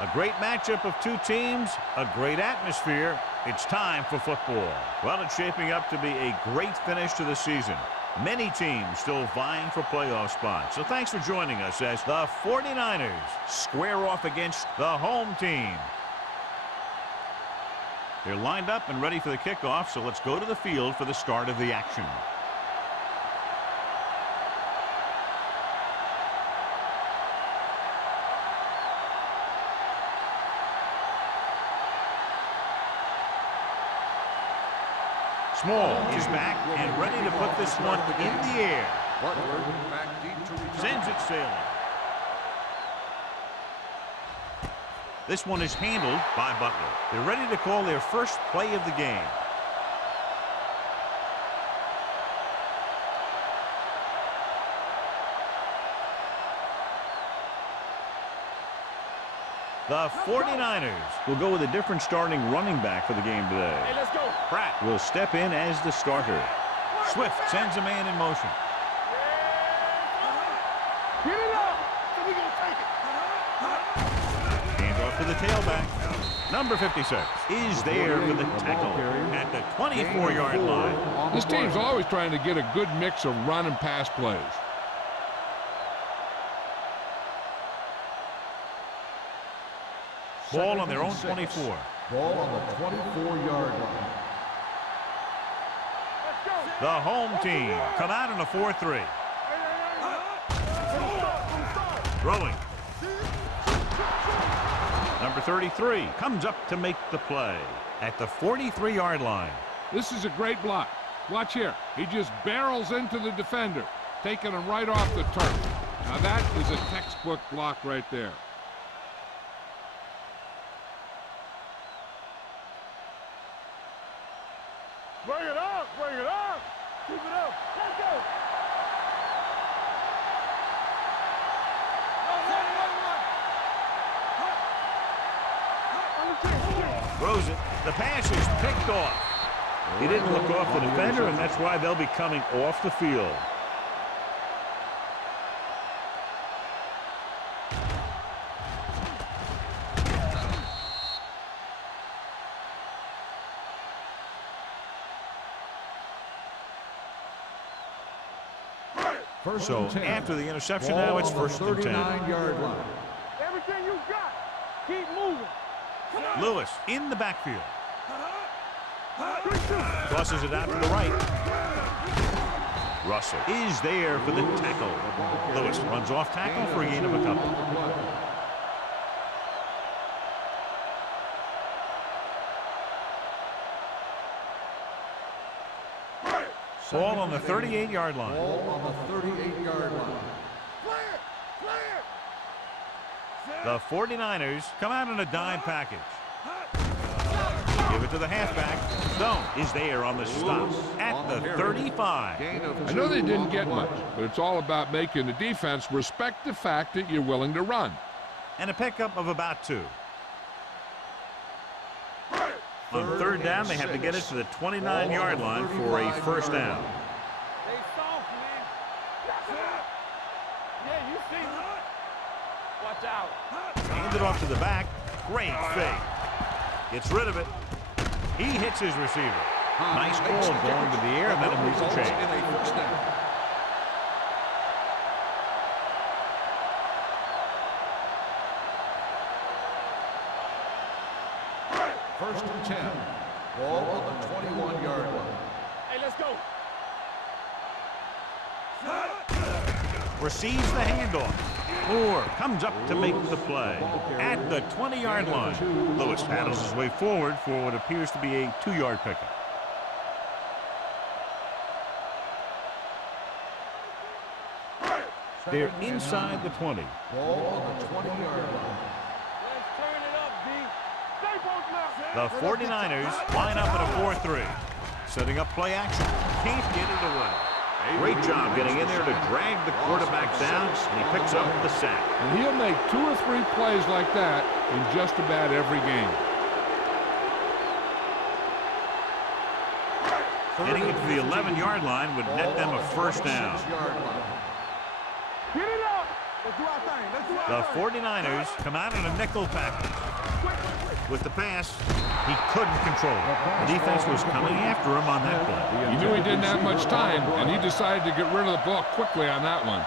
A great matchup of two teams, a great atmosphere. It's time for football. Well, it's shaping up to be a great finish to the season. Many teams still vying for playoff spots. So thanks for joining us as the 49ers square off against the home team. They're lined up and ready for the kickoff, so let's go to the field for the start of the action. Small is back and ready to put this one in the air. Sends it sailing. This one is handled by Butler. They're ready to call their first play of the game. The 49ers will go with a different starting running back for the game today. Hey, let's go. Pratt will step in as the starter. Swift sends a man in motion. Get it up. So we gonna take it. Hands off to the tailback. Number 56 is there for the tackle at the 24-yard line. This team's always trying to get a good mix of run and pass plays. Ball on their own 24. Ball on the 24-yard line. The home team come out in a 4-3. Throwing. Number 33 comes up to make the play at the 43-yard line. This is a great block. Watch here. He just barrels into the defender, taking him right off the turf. Now that is a textbook block right there. Bring it up. Bring it up. Keep it up. Let's go. Throws it. The pass is picked off. He didn't look off the defender, and that's why they'll be coming off the field. So after the interception, now it's first and 10. 39-yard line. Everything you got. Keep moving. Lewis in the backfield. Tosses it out to the right. Russell is there for the tackle. Lewis runs off tackle for a gain of a couple. Ball on the 38-yard line. Ball on the 38-yard line. The 49ers come out in a dime package. Give it to the halfback. Stone is there on the stop at the 35. I know they didn't get much, but it's all about making the defense respect the fact that you're willing to run. And a pickup of about 2. On third down, they have to get it to the 29-yard line for a first down. Stay soft, man. Yeah, you see. Watch out. Hands it off to the back. Great fake. Gets rid of it. He hits his receiver. Nice call going to the air, and then it moves the chain. First and 10. Ball on the 21-yard line. Hey, let's go. Receives the handoff. Moore comes up to make the play at the 20-yard line. Lewis paddles his way forward for what appears to be a 2-yard pickup. They're inside the 20. Ball on the 20-yard line. Let's turn it up, D. Stay both now. The 49ers line up in a 4-3. Setting up play action. Can't get it away. Great job getting in there to drag the quarterback down, and he picks up the sack. And he'll make 2 or 3 plays like that in just about every game. Getting it to the 11-yard line would net them a first down. Get it up. Let's do our thing. Let's do our The thing. 49ers come out in a nickel package. With the pass, he couldn't control it. The defense was coming after him on that play. He knew he didn't have much time, and he decided to get rid of the ball quickly on that one.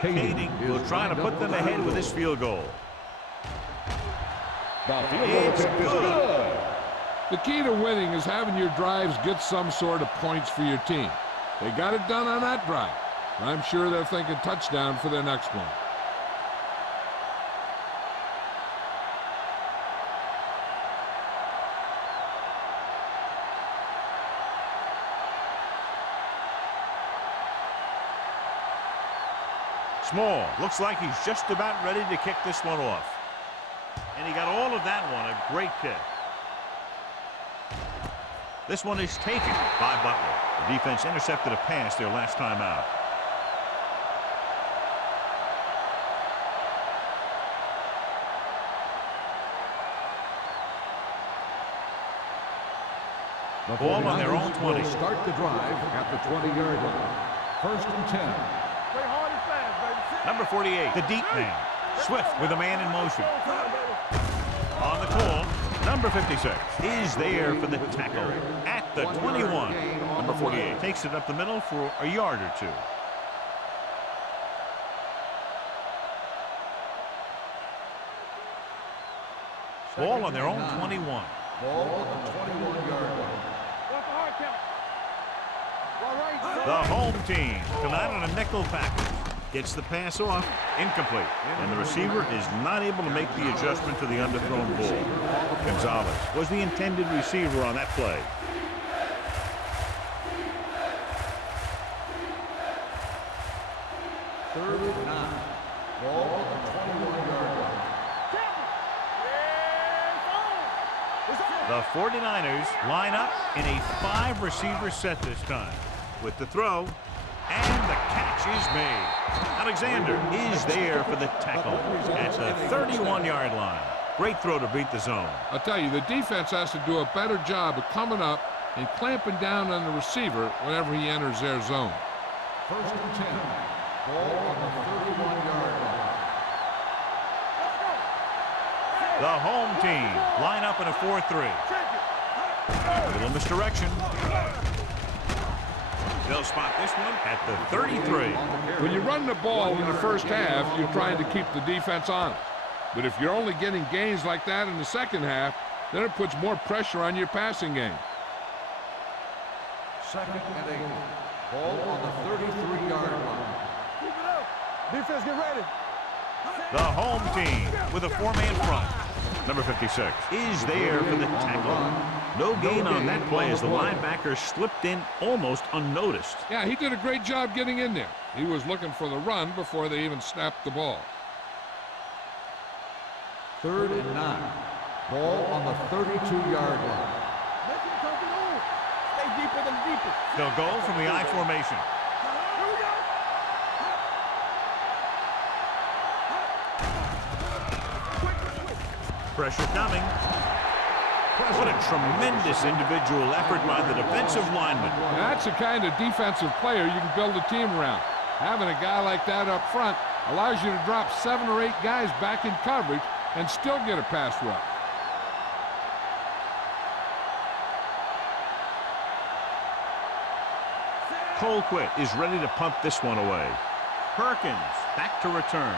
Kading will try to put them ahead with this field goal. It's good. The key to winning is having your drives get some sort of points for your team. They got it done on that drive. I'm sure they're thinking touchdown for their next one. Small. Looks like he's just about ready to kick this one off. And he got all of that one. A great kick. This one is taken by Butler. The defense intercepted a pass their last time out. The Ball on their own 20. will start the drive at the 20-yard line. 1st and 10. Play hard and fast, baby. Number 48, the deep man. Swift with a man in motion. On the call, number 56 is there for the tackle at the 21. Number 48 takes it up the middle for a yard or two. Ball on their own 21. Ball on the 21-yard line. What's the hard count? All right. The home team come out on a nickel package. Gets the pass off, incomplete. And the receiver is not able to make the adjustment to the underthrown ball. Gonzalez was the intended receiver on that play. Third and 9. Ball on the 21-yard line. The 49ers line up in a 5-receiver set this time. With the throw, and the catch is made. Alexander is there for the tackle at the 31-yard line. Great throw to beat the zone. I'll tell you, the defense has to do a better job of coming up and clamping down on the receiver whenever he enters their zone. 1st and 10. Ball on the 31-yard line. The home team line up in a 4-3. A little misdirection. They'll spot this one at the 33. When you run the ball in the first half, you're trying to keep the defense honest. But if you're only getting gains like that in the second half, then it puts more pressure on your passing game. 2nd and 8. Ball on the 33-yard line. Keep it up. Defense, get ready. The home team with a 4-man front. Number 56 is there for the tackle. No gain on that play as the linebacker slipped in almost unnoticed. Yeah, he did a great job getting in there. He was looking for the run before they even snapped the ball. 3rd and 9. Ball on the 32-yard line. Make him come on. Stay deeper than deepest. They'll go from the I formation. Here we go. Pressure coming. What a tremendous individual effort by the defensive lineman. That's the kind of defensive player you can build a team around. Having a guy like that up front allows you to drop 7 or 8 guys back in coverage and still get a pass rush. Colquitt is ready to punt this one away. Perkins back to return.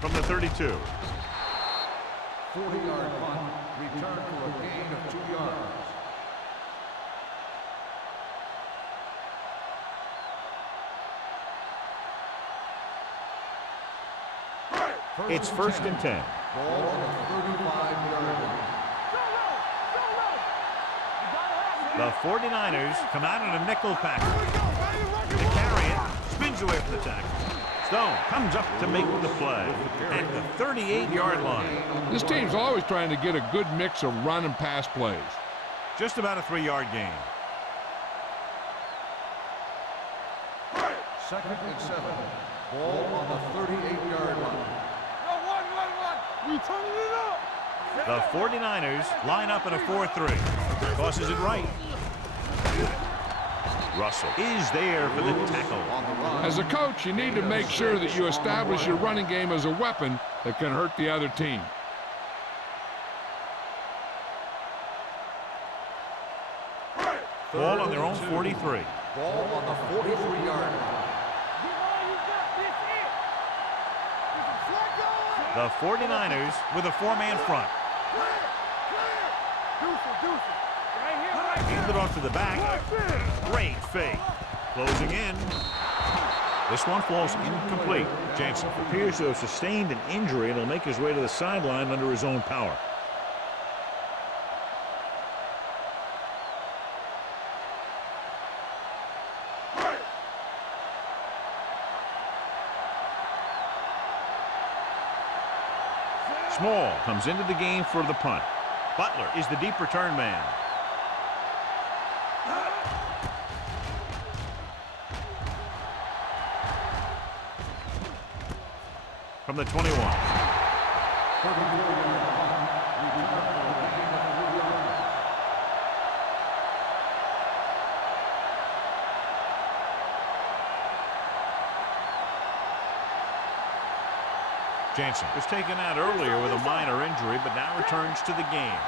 From the 32. 40-yard punt. Return for a gain of 2 yards. It's 1st and 10. Ball on the 35-yard line. The 49ers come out in a nickel package. To carry it, spins away from the tackle. Stone comes up to make the play at the 38-yard line. This team's always trying to get a good mix of run and pass plays. Just about a 3-yard gain. Second and 7. Ball on the 38-yard line. No, one. We turning it up. The 49ers line up in a 4-3. Tosses it right. Russell is there for the tackle. As a coach, you need to make sure that you establish your running game as a weapon that can hurt the other team. Ball on their own 43. Ball on the 43-yard line. The 49ers with a 4-man front. Hand it off to the back. Great fake. Closing in. This one falls incomplete. Jansen appears to have sustained an injury and will make his way to the sideline under his own power. Small comes into the game for the punt. Butler is the deep return man. From the 21. Jansen was taken out earlier with a minor injury, but now returns to the game.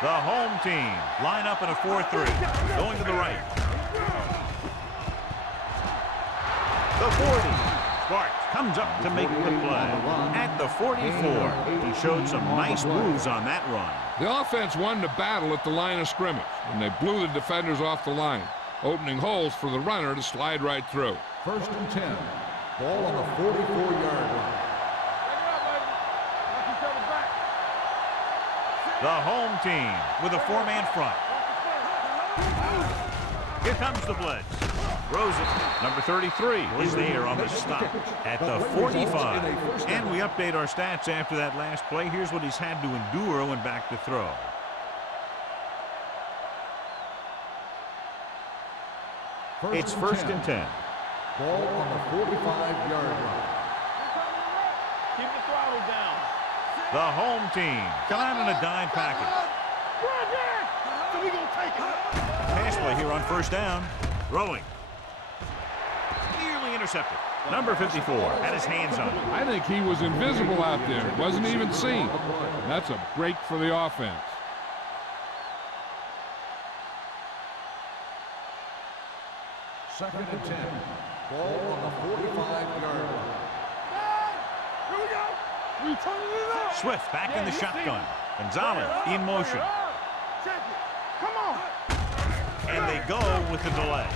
The home team line up in a 4-3, going to the right. The 40. Sparks comes up to make the play. At the 44, he showed some nice moves on that run. The offense won the battle at the line of scrimmage, and they blew the defenders off the line, opening holes for the runner to slide right through. First and 10. Ball on the 44-yard line. The home team with a 4-man front. Here comes the blitz. Throws it. Number 33 is there on the stop at the 45. And we update our stats after that last play. Here's what he's had to endure when back to throw. It's first and 10. Ball on the 45-yard line. Keep the throttle down. The home team come out in a dime package. So we gonna take it. Pass play here on first down. Throwing. Nearly intercepted. Number 54 had his hands on it. I think he was invisible out there. Wasn't even seen. That's a break for the offense. Second and 10. Ball on the 45-yard line. Here we go. We turning it up. Swift back in the shotgun. Gonzalez in motion. Check it. Come on. And they go with the delay.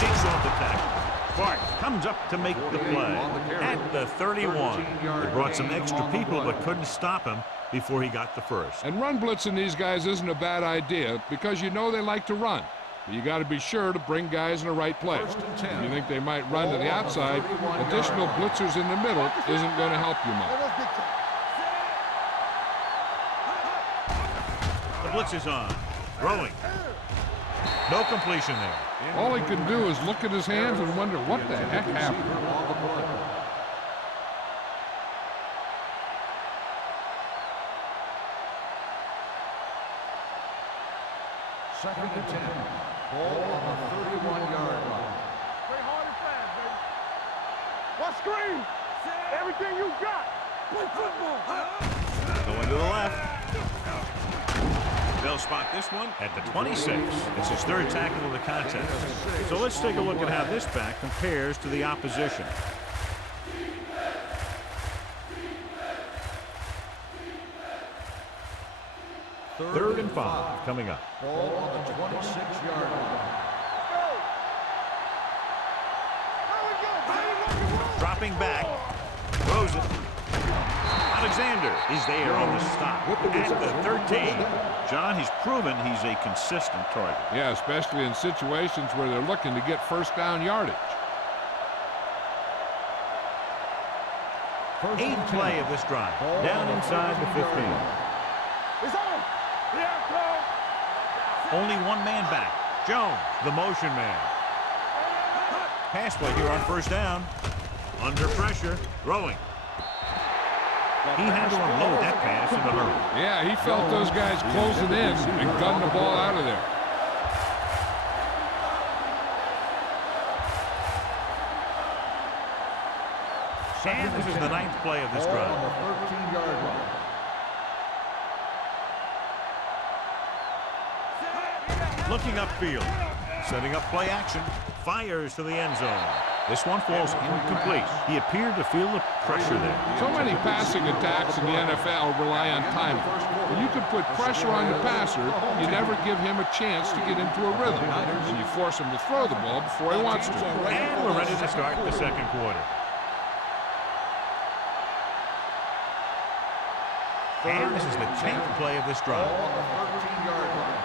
Shakes off the tackle. Sparks comes up to make the play at the 31. They brought some extra people but couldn't stop him before he got the first. And run blitzing these guys isn't a bad idea because you know they like to run. But you got to be sure to bring guys in the right place. If you think they might run to the outside, additional blitzers in the middle isn't going to help you much. The blitz is on. Throwing. No completion there. All he can do is look at his hands and wonder what the heck happened. Second and 10. Ball on the 31-yard line. Play hard and fast, baby. What screen? Everything you got. Play football. Going to the left. They'll spot this one at the 26. It's his third tackle of the contest. So let's take a look at how this back compares to the opposition. Third and 5 coming up. Ball on the 26-yard line. Dropping back. Throws it. Alexander is there on the stop at the 13. John, he's proven he's a consistent target. Yeah, especially in situations where they're looking to get first down yardage. Eighth play of this drive. Down inside the 15. It's on. Yeah, Only one man back. Jones, the motion man. Pass play here on first down. Under pressure, throwing. He had to unload that pass in a hurry. Yeah, he felt those guys closing in and gunned the ball out of there. And this is the 9th play of this drive. On the 13-yard line. Looking upfield, setting up play action, fires to the end zone. This one falls incomplete. He appeared to feel the pressure there. So many passing attacks in the NFL rely on timing. When you can put pressure on the passer, you never give him a chance to get into a rhythm, and you force him to throw the ball before he wants to. And we're ready to start the second quarter. And this is the 10th play of this drive. On the 13-yard line.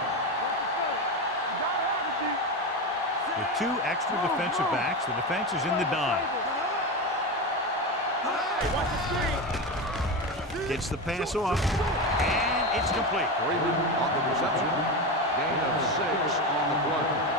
With 2 extra defensive backs, the defense is in the dime. Gets the pass off, and it's complete. Freeman on the reception. Gain of 6 on the play.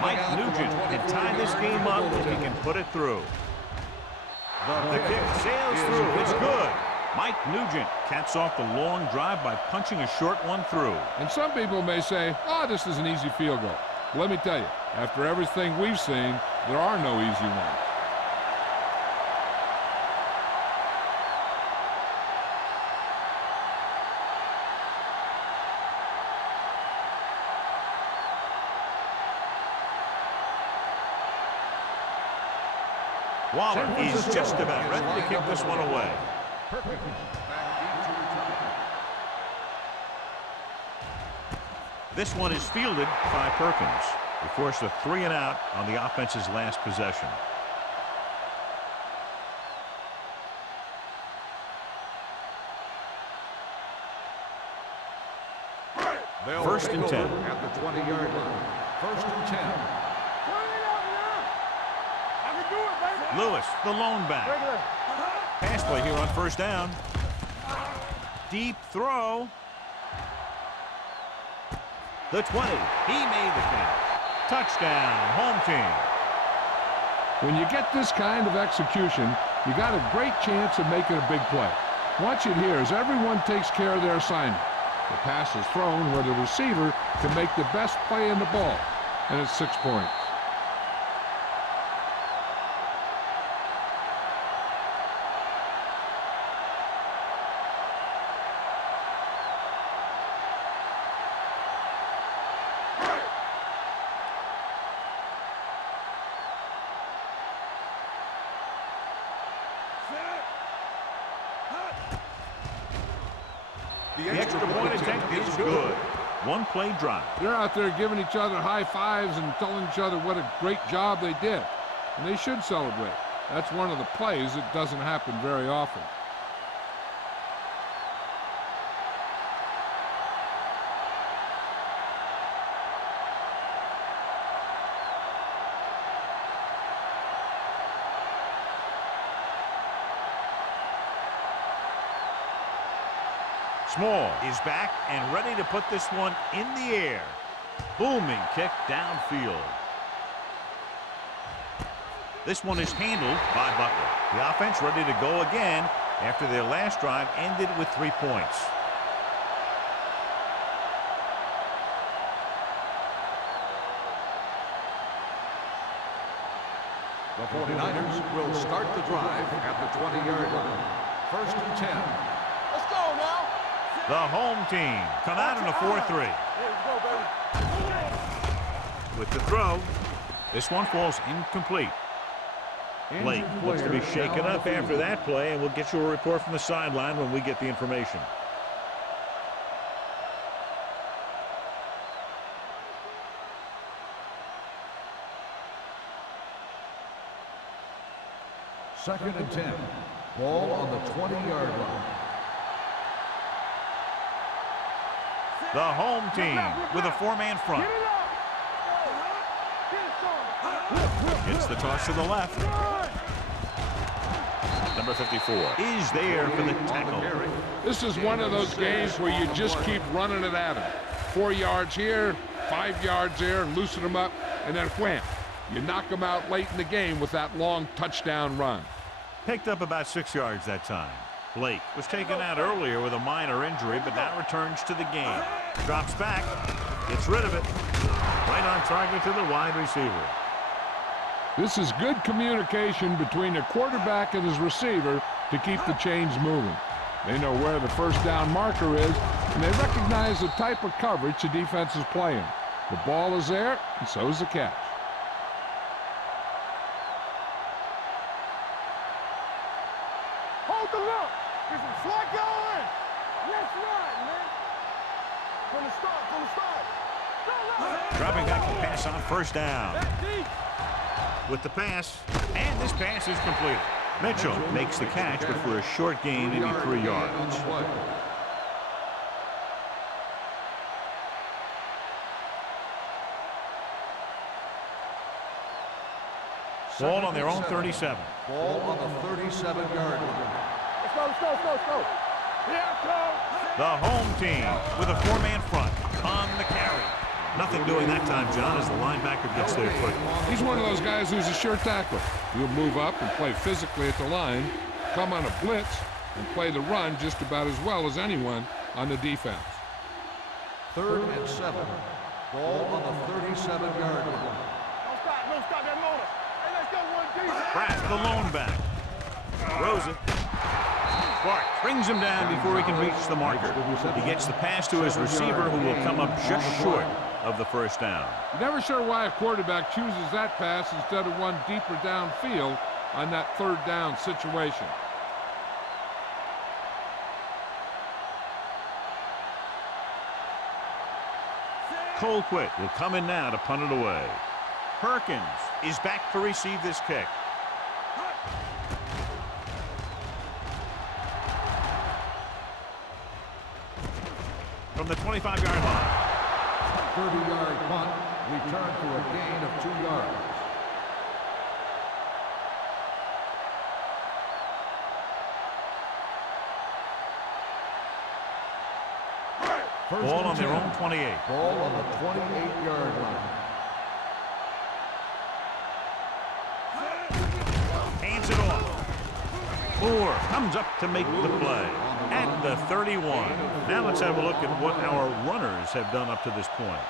Mike Nugent can tie this game up if he can put it through. The kick sails through. It's good. Mike Nugent caps off the long drive by punching a short one through. And some people may say, oh, this is an easy field goal. But let me tell you, after everything we've seen, there are no easy ones. Waller is just about ready to kick this one away. This one is fielded by Perkins. They force a 3-and-out on the offense's last possession. First and 10. At the 20-yard line. First and 10. Lewis, the lone back. Pass play here on first down. Deep throw. The 20. He made the catch. Touchdown, home team. When you get this kind of execution, you got a great chance of making a big play. Watch it here as everyone takes care of their assignment. The pass is thrown where the receiver can make the best play in the ball, and it's 6 points. The extra point attempt is good. One play drive. They're out there giving each other high fives and telling each other what a great job they did. And they should celebrate. That's one of the plays that doesn't happen very often. Small is back and ready to put this one in the air. Booming kick downfield. This one is handled by Butler. The offense ready to go again after their last drive ended with 3 points. The 49ers will start the drive at the 20-yard line. First and 10. Let's go now. The home team come out in a 4-3. With the throw, this one falls incomplete. Blake looks to be shaken up after that play, and we'll get you a report from the sideline when we get the information. Second and 10. Ball on the 20-yard line. The home team with a 4-man front. Gets the toss to the left. Number 54 is there for the tackle. This is one of those games where you just keep running it at him. 4 yards here, 5 yards there, loosen them up, and then wham. You knock them out late in the game with that long touchdown run. Picked up about 6 yards that time. Blake was taken out earlier with a minor injury, but now returns to the game. Drops back, gets rid of it. Right on target to the wide receiver. This is good communication between the quarterback and his receiver to keep the chains moving. They know where the first down marker is, and they recognize the type of coverage the defense is playing. The ball is there, and so is the catch. Hold the look. Get some slack going. Let's run, man. From the start, from the start. Dropping back to pass on first down. With the pass, and this pass is completed. Mitchell makes the catch, but for a short gain, maybe 3 yards. Ball on their own 37. Ball on the 37-yard line. Let's go, let's go, let's go, let's go. Here it comes. The home team with a 4-man front on the carry. Nothing doing that time, John, as the linebacker gets there quick. He's one of those guys who's a sure tackler. He'll move up and play physically at the line, come on a blitz, and play the run just about as well as anyone on the defense. 3rd and 7. Ball on the 37-yard line. Don't stop that motor. Hey, let's go one deep. Pratt, the lone back. Throws it. Clark brings him down before he can reach the marker. He gets the pass to his receiver, who will come up just short of the first down. You're never sure why a quarterback chooses that pass instead of one deeper downfield on that 3rd down situation. Colquitt will come in now to punt it away. Perkins is back to receive this kick. From the 25-yard line. 30-yard punt, return for a gain of 2 yards. Ball on their own 28. Ball on the 28-yard line. Hands it off. Moore comes up to make the play at the 31. Now let's have a look at what our runners have done up to this point.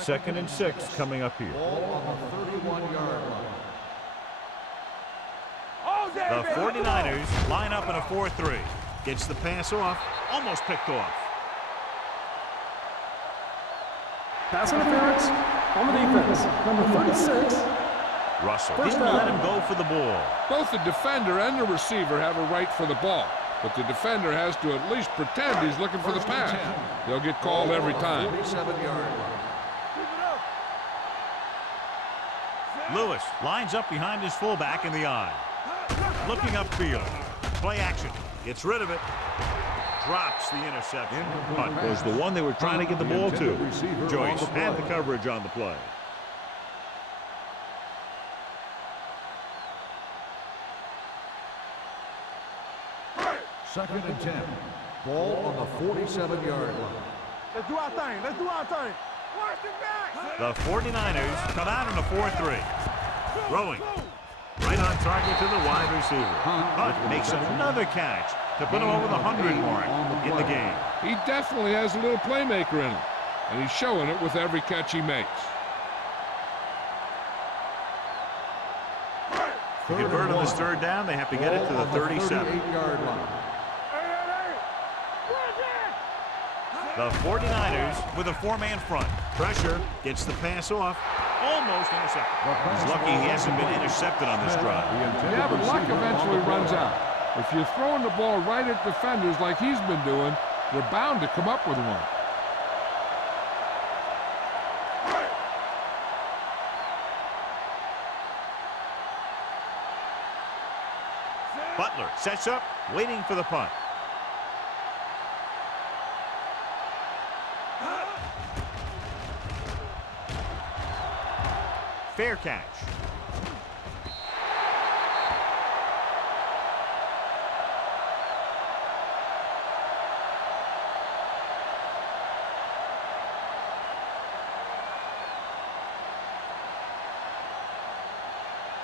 Second and 6 coming up here. Ball on the 31-yard line. The 49ers line up in a 4-3. Gets the pass off, almost picked off. Pass interference on the defense. Number 36. Russell didn't let him go for the ball. Both the defender and the receiver have a right for the ball, but the defender has to at least pretend he's looking for the pass. They'll get called every time. 47-yard line. Lewis lines up behind his fullback in the eye. Looking upfield. Play action. Gets rid of it. Drops the interception. Punt was the one they were trying to get the ball to. Joyce had the coverage on the play. Second and 10. Ball on the 47-yard line. Let's do our thing. Let's do our thing. Watch it back. The 49ers come out in a 4-3. Throwing. Right on target to the wide receiver. Hunt makes another catch to put him over the 100 mark in the game. He definitely has a little playmaker in him, and he's showing it with every catch he makes. To convert on this 3rd down, they have to get it to the 37. 38-yard line. The 49ers with a 4-man front. Pressure, gets the pass off, almost intercepted. He's lucky he hasn't been intercepted on this drive. Yeah, but luck eventually runs out. If you're throwing the ball right at defenders like he's been doing, they're bound to come up with one. Butler sets up, waiting for the punt. Fair catch.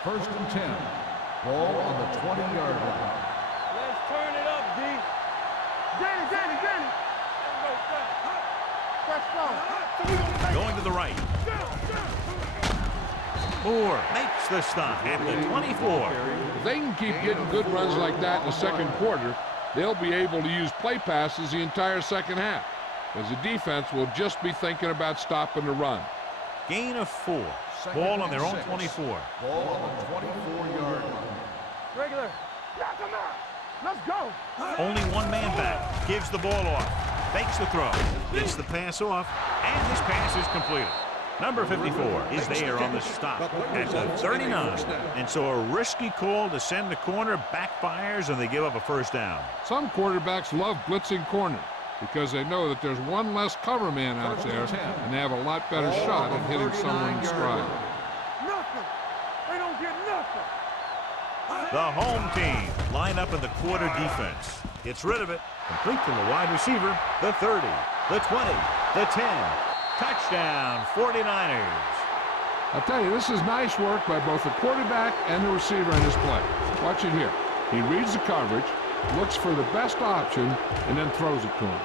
First and 10. Ball on the 20-yard line. Let's turn it up, D. Danny. Let's go. Going to the right. Moore makes the stop at the 24. If they can keep getting good runs like that in the second quarter, they'll be able to use play passes the entire second half, as the defense will just be thinking about stopping the run. Gain of 4. Ball on their own 24. Ball on the 24-yard line. Regular. Yeah, come on. Let's go. Only one man back. Gives the ball off. Fakes the throw. Gets the pass off. And his pass is completed. Number 54 is there on the stop at the 39. And so a risky call to send the corner backfires, and they give up a first down. Some quarterbacks love blitzing corners because they know that there's one less cover man out there, and they have a lot better shot at hitting someone in stride. Nothing. They don't get nothing. The home team line up in the quarter defense. Gets rid of it. Complete to the wide receiver. The 30, the 20, the 10. Touchdown, 49ers. I'll tell you, this is nice work by both the quarterback and the receiver in this play. Watch it here. He reads the coverage, looks for the best option, and then throws it to him.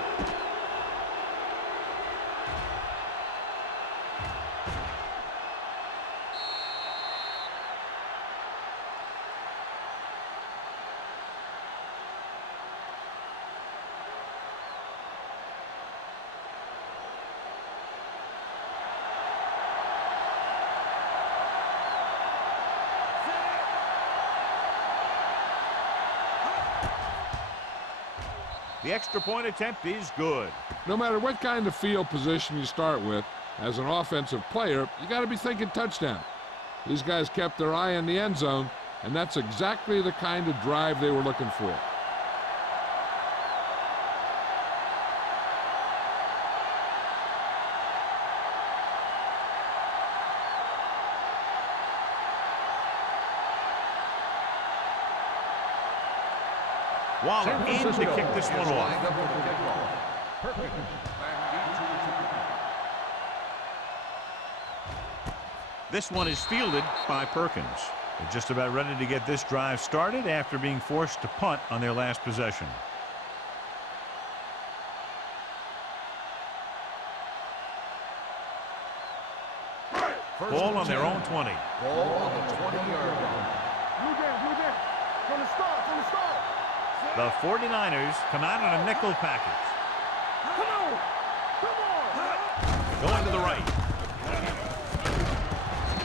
The extra point attempt is good. No matter what kind of field position you start with, as an offensive player, you got to be thinking touchdown. These guys kept their eye on the end zone, and that's exactly the kind of drive they were looking for. Waller in to kick this one off. This one is fielded by Perkins. They're just about ready to get this drive started after being forced to punt on their last possession. Ball on their own 20. Ball on the 20-yard line. Blue down. From the start. The 49ers come out in a nickel package. Come on. Going to the right.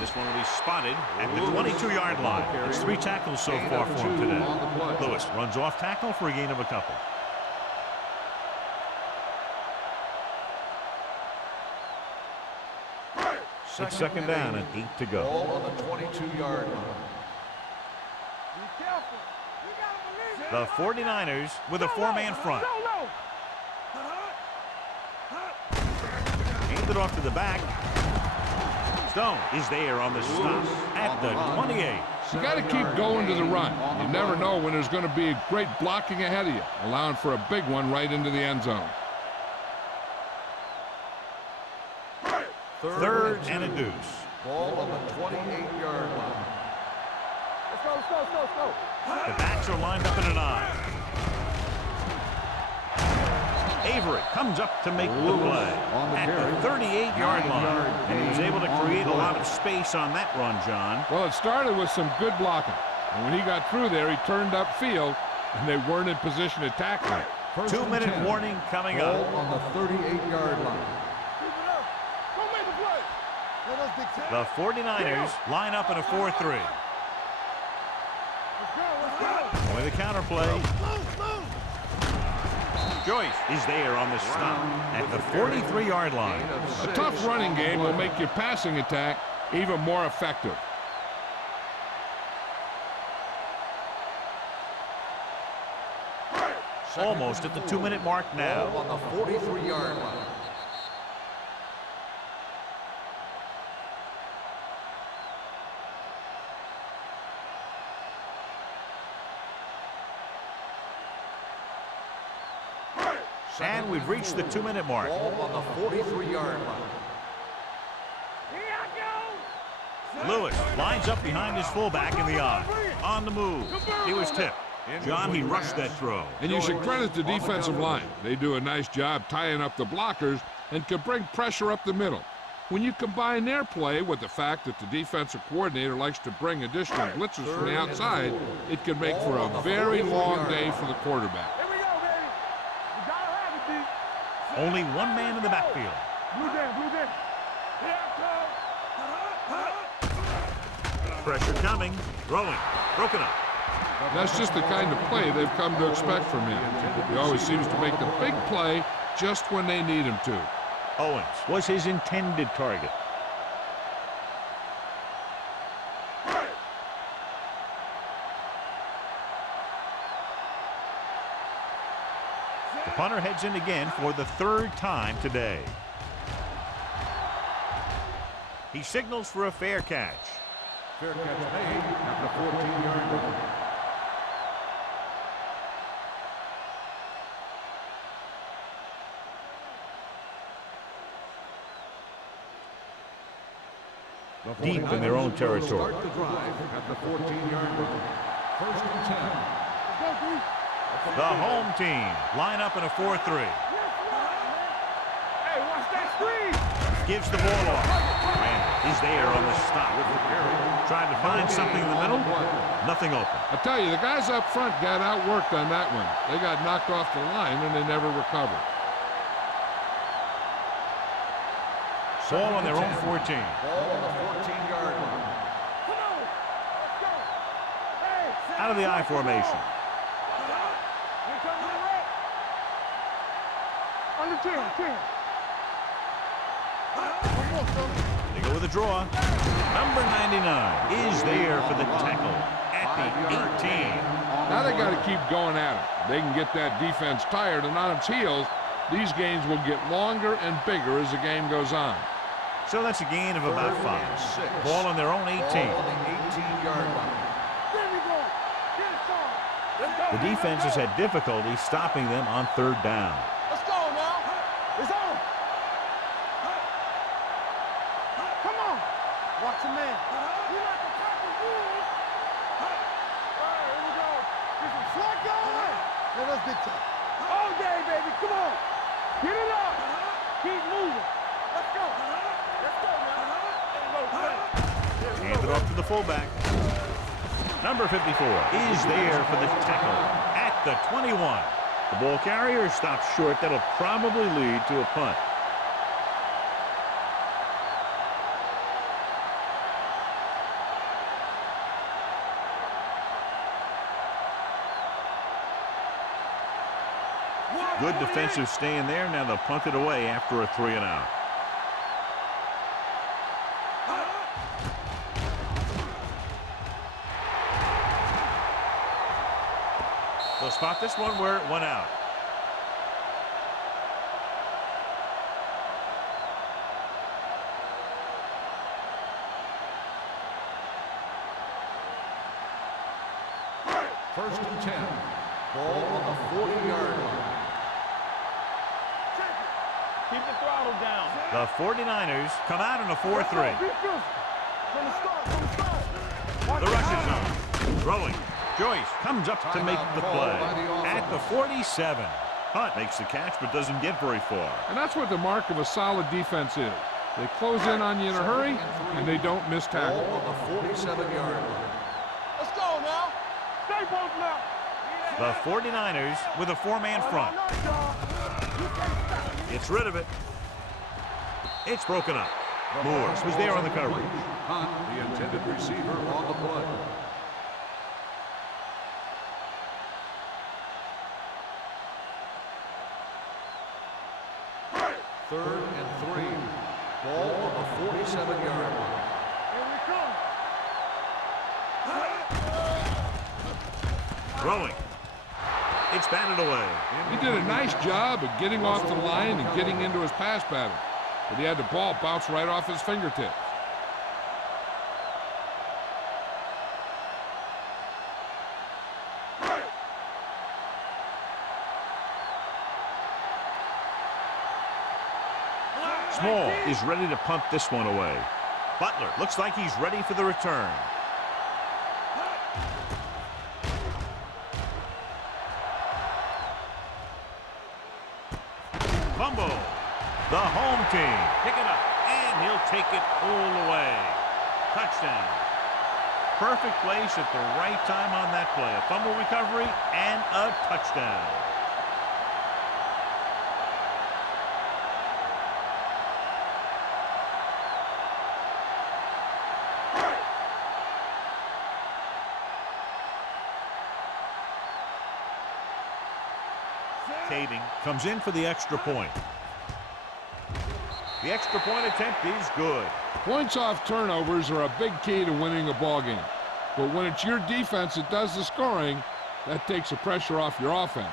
This one will be spotted at the 22-yard line. It's 3 tackles so far for him today. Lewis runs off tackle for a gain of a couple. It's second down and 8 to go. Ball on the 22-yard line. Be careful. The 49ers with a 4-man front. Handed off to the back. Stone is there on the stop at the 28. You got to keep going to the run. You never know when there's going to be a great blocking ahead of you, allowing for a big one right into the end zone. Third and a deuce. Ball on the 28-yard line. Let's go. The backs are lined up in an I. Avery comes up to make the play at the 38-yard line. And he was able to create a lot of space on that run, John. Well, it started with some good blocking. And when he got through there, he turned upfield, and they weren't in position to tackle him. 2-minute warning coming up. Ball on the 38-yard line. The 49ers line up in a 4-3. With a counter play. Joyce is there on the stop at the 43-yard line. A tough running game will make your passing attack even more effective. Almost at the 2-minute mark now. Ball on the 43-yard line. And we've reached the 2-minute mark. Ball on the 43-yard line. Lewis lines up behind his fullback in the I. On the move. He was tipped. John, he rushed that throw. And you should credit the defensive line. They do a nice job tying up the blockers and can bring pressure up the middle. When you combine their play with the fact that the defensive coordinator likes to bring additional blitzers from the outside, it can make for a very long day for the quarterback. Here we go, baby. You gotta have it, D. Only one man in the backfield. Blue down, blue down. Here I come. Pressure coming. Throwing. Broken up. That's just the kind of play they've come to expect from him. He always seems to make the big play just when they need him to. Owens was his intended target. The punter heads in again for the 3rd time today. He signals for a fair catch. Fair catch made at the 14-yard line. Deep in their own territory. Start the drive at the 14-yard line. 1st and 10. The home team line up in a 4-3. Hey, watch that screen. Gives the ball off. Randall is there on the stop. Trying to find something in the middle. Nothing open. I tell you, the guys up front got outworked on that one. They got knocked off the line and they never recovered. Ball on their own 14. Ball on the 14-yard line. Come on. Let's go. Hey, Out of the I formation. here comes the red. Under 10, 10. One more, fellas. They go with a draw. Number 99 is there for the tackle at the 18. Now they got to keep going at it. They can get that defense tired and on its heels. These gains will get longer and bigger as the game goes on. So that's a gain of about 5. Ball on their own 18. Ball on the 18-yard line. There we go. Get it started. Let's go. The defense has had difficulty stopping them on 3rd down. Let's go now. It's on. Come on. Watch the man. We like to tackle rules. All right, here we go. Get some slack going. Let us get tough. All day, baby. Come on. Get it up. Keep moving. Let's go. Let's go now. Ain't no play. Hand it off to the fullback. Number 54 is there for the tackle at the 21. The ball carrier stops short. That'll probably lead to a punt. Good defensive stand there. Now they'll punt it away after a 3-and-out. They'll spot this one where it went out. First and 10. Ball on the 40-yard line. Keep the throttle down. The 49ers come out in a 4-3. Be physical. From the start, from the start. Watch The it. rush is on. Throwing. Joyce comes up to make the play at the 47. Hunt makes the catch but doesn't get very far. And that's what the mark of a solid defense is. They close in on you in a hurry, and they don't miss Ball tackle. on the 47-yard line. Let's go now. Stay both now. The 49ers with a 4-man front. Gets rid of it. It's broken up. Morse was there on the coverage. Hunt, the intended receiver, on the play. Third and 3. Ball on the 47-yard line. Here we come. Throwing. It's batted away. He did a nice job of getting off the line and getting into his pass pattern, but he had the ball bounce right off his fingertips. Small is ready to punt this one away. Butler looks like he's ready for the return. Fumble. The home team pick it up, and he'll take it all the way. Touchdown. Perfect place at the right time on that play. A fumble recovery and a touchdown. Kading comes in for the extra point. The extra point attempt is good. Points off turnovers are a big key to winning a ball game. But when it's your defense that does the scoring, that takes the pressure off your offense.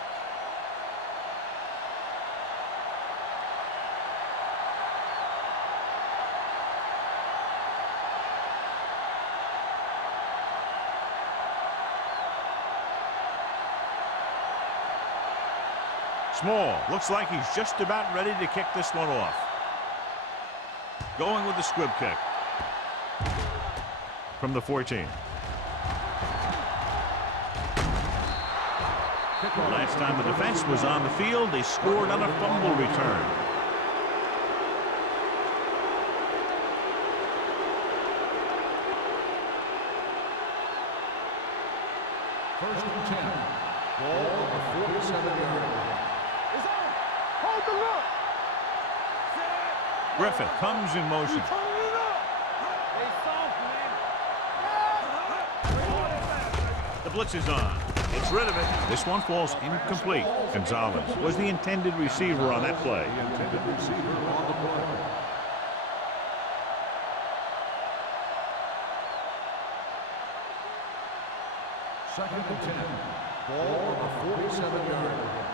Small looks like he's just about ready to kick this one off. Going with the squib kick from the 14. Last time the defense was on the field, they scored on a fumble return. First and 10. Ball on the 47-yard line. It's on. Hold the look. Griffith comes in motion. Turn it up. They soft, man. The blitz is on. It's rid of it. This one falls incomplete. Gonzalez was the intended receiver on that play. The intended receiver on the play. Second and 10. Ball on the 47-yard line.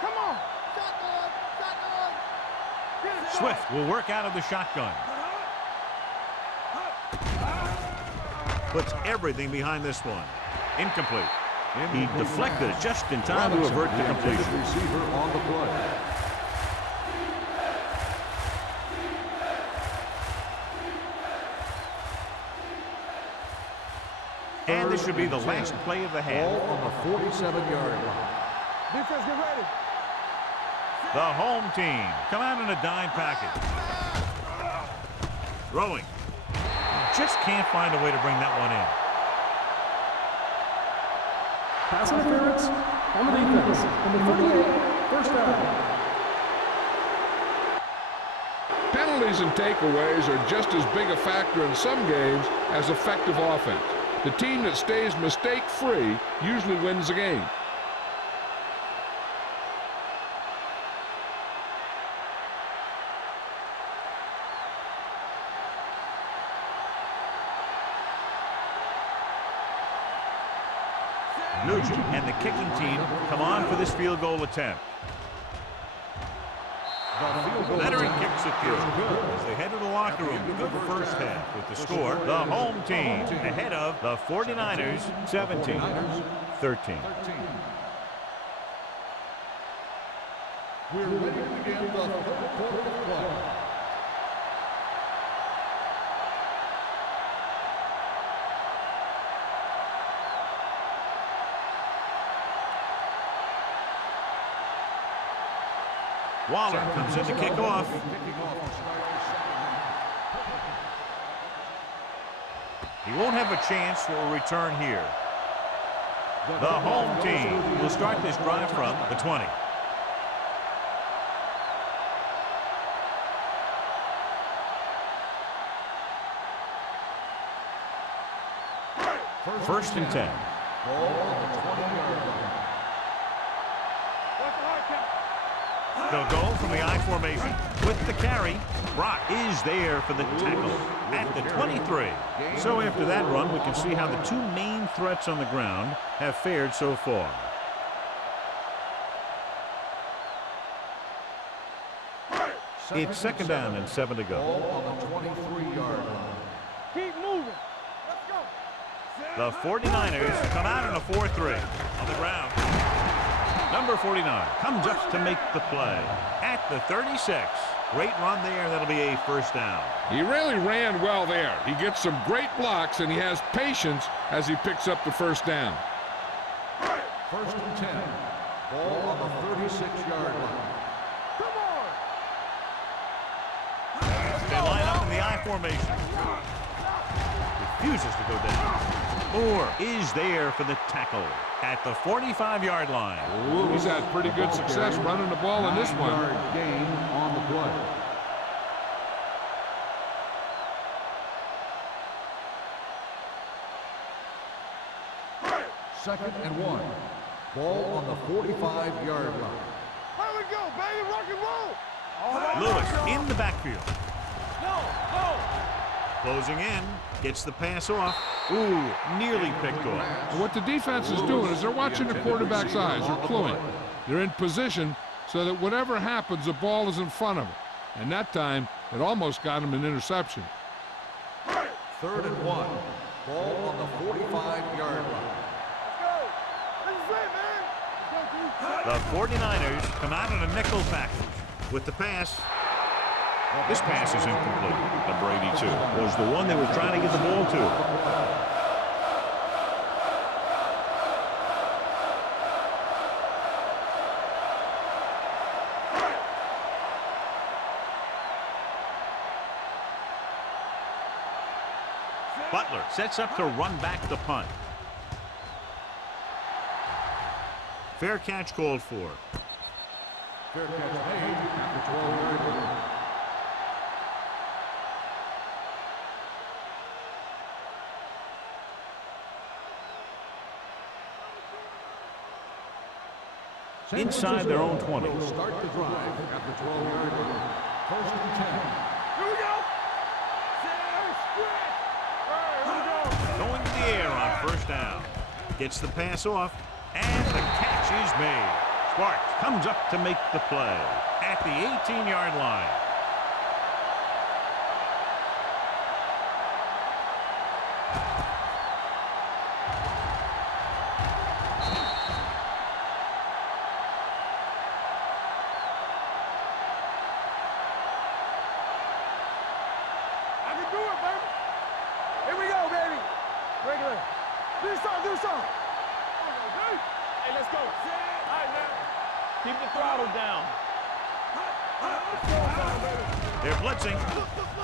Come on. Shotgun. Shotgun. Get it, Swift will work out of the shotgun. Puts everything behind this one. Incomplete. He deflected it just in time to avert the completion. Receiver on the play. And this should be the last play of the half. Ball on the 47-yard line. Defense, get ready. The home team come out in a dime package. Throwing. Just can't find a way to bring that one in. Pass interference on the defense. Number 38, first down. Penalties and takeaways are just as big a factor in some games as effective offense. The team that stays mistake-free usually wins the game. Nugent and the kicking team come on for this field goal attempt. Veteran kicks it through as they head to the locker room. Good first half with the score. The home team ahead of the 49ers 17-13. We're ready to begin the third quarter of play. Waller comes in to kick off. He won't have a chance for a return here. The home team will start this drive from the 20. First and 10. Ball on the 20-yard line. They'll go from the I formation. With the carry, Brock is there for the tackle at the 23. So after that run, we can see how the two main threats on the ground have fared so far. It's second down and 7 to go. Ball on the 23-yard line. Keep moving. Let's go. The 49ers come out in a 4-3 on the ground. Number 49 comes up to make the play at the 36. Great run there. That'll be a first down. He really ran well there. He gets some great blocks, and he has patience as he picks up the first down. First and 10. Ball on the 36-yard line. Come on. They line up in the I formation. Refuses to go down. Moore is there for the tackle at the 45-yard line. Ooh, he's had pretty good success running the ball in this one. 9-yard gain on the play. Second and 1. Ball on the 45-yard line. Here we go, baby. Rock and roll. Lewis in the backfield. Closing in, gets the pass off. Ooh, nearly picked off. And what the defense is doing is they're watching the quarterback's eyes. They're cluing. They're in position so that whatever happens, the ball is in front of them. And that time, it almost got him an interception. Third and 1. Ball on the 45-yard line. The 49ers come out in a nickel package with the pass. This pass is incomplete. The Brady 2 was the one they were trying to get the ball to. Butler sets up to run back the punt. Fair catch called for. Fair catch made at the 12-yard line. Inside their own 20. Start the drive at the 12-yard line. First and 10. Here we go. Going to the air on first down. Gets the pass off, and the catch is made. Sparks comes up to make the play at the 18-yard line. I can do it, baby. Here we go, baby. Regular. Do something. Hey, let's go. All right, man. Keep the throttle down. They're blitzing.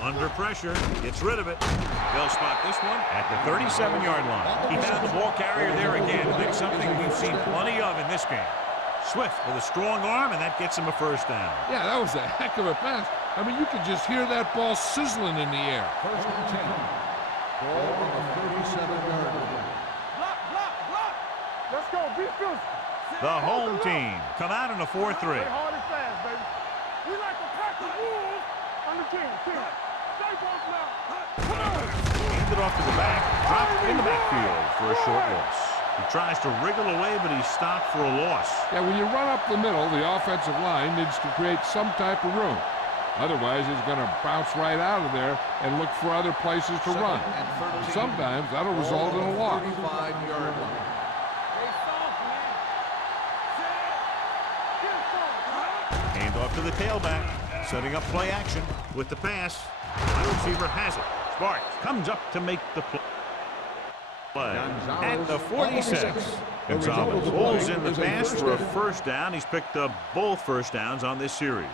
Under pressure. Gets rid of it. They'll spot this one at the 37-yard line. He found the ball carrier there again. I think something we've seen plenty of in this game. Swift with a strong arm, and that gets him a first down. Yeah, that was a heck of a pass. I mean, you could just hear that ball sizzling in the air. First and 10. Ball on the 37-yard line. Block. Let's go. Be physical. The home team come out in a 4-3. Play hard and fast, baby. We like to pack the wolves on the team. Stay close now. Come on. Handed off to the back, dropped in the backfield for a short loss. He tries to wriggle away, but he's stopped for a loss. Yeah, when you run up the middle, the offensive line needs to create some type of room. Otherwise, he's going to bounce right out of there and look for other places to run. And sometimes that'll result in a loss. 35-yard line. Hand off to the tailback, setting up play action with the pass. Wide receiver has it. Sparks comes up to make the play. At the 46. Gonzalez pulls in the pass for a first down. He's picked up both first downs on this series.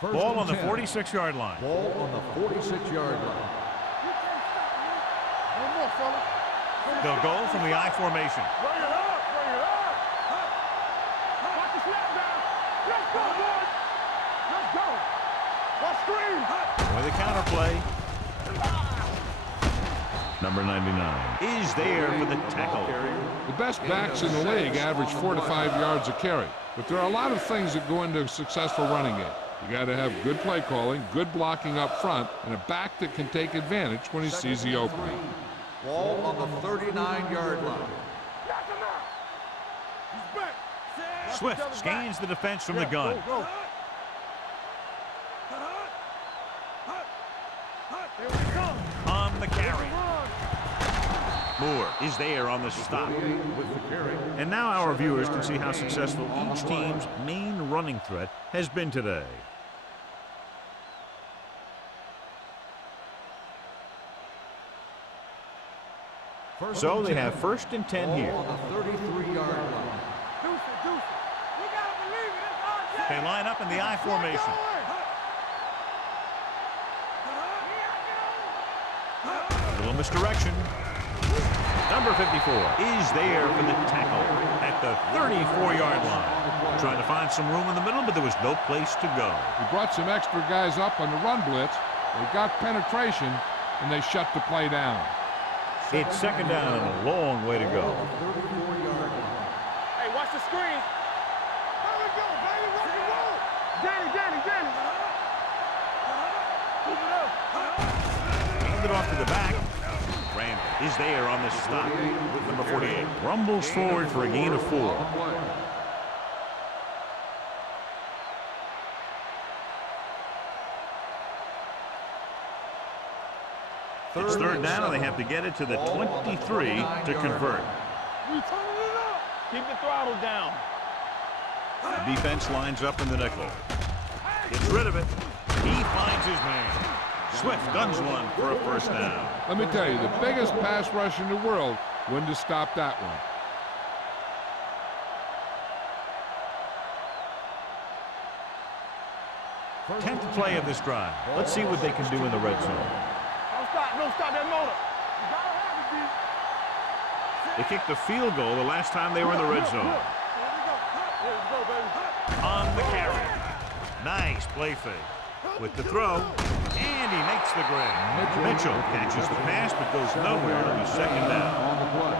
Ball on the 46-yard line. Ball on the 46-yard line. One more, fella. They'll go from the I formation. Bring it up. Watch the snap down. Let's go, boys. Let's go. Let's scream. With a counterplay. Number 99 is there for the tackle. The best backs in the league average 4 to 5 yards a carry. But there are a lot of things that go into a successful running game. You got to have good play calling, good blocking up front, and a back that can take advantage when he sees the opening. Ball on the 39-yard line. He's back. Swift scans the defense from the gun. Go. On the carry. Moore is there on the stop. With the carry. And now our viewers can see how successful each team's main running threat has been today. So they have 1st and 10 here. On the 33-yard line. They line up in the I formation. A little misdirection. Number 54 is there for the tackle at the 34-yard line. Trying to find some room in the middle, but there was no place to go. He brought some extra guys up on the run blitz. They got penetration, and they shut the play down. It's 2nd down and a long way to go. Hey, watch the screen. There we go, baby. Rock and roll. Danny. Keep it up. Hand it off to the back. Randall is there on the stop with number 48. Rumbles forward for a gain of 4. It's 3rd down, and they have to get it to the 23 to convert. We turning it up. Keep the throttle down. The defense lines up in the nickel. Gets rid of it. He finds his man. Swift guns one for a 1st down. Let me tell you, the biggest pass rush in the world wouldn't have stopped that one. 10th play of this drive. Let's see what they can do in the red zone. Don't stop that motor. You gotta have it, D. They kicked a field goal the last time they were in the red zone. Let's go, baby. On the carry. Nice play fake. With the throw, and he makes the grab. Mitchell catches the pass but goes nowhere. It'll be 2nd down. On the play.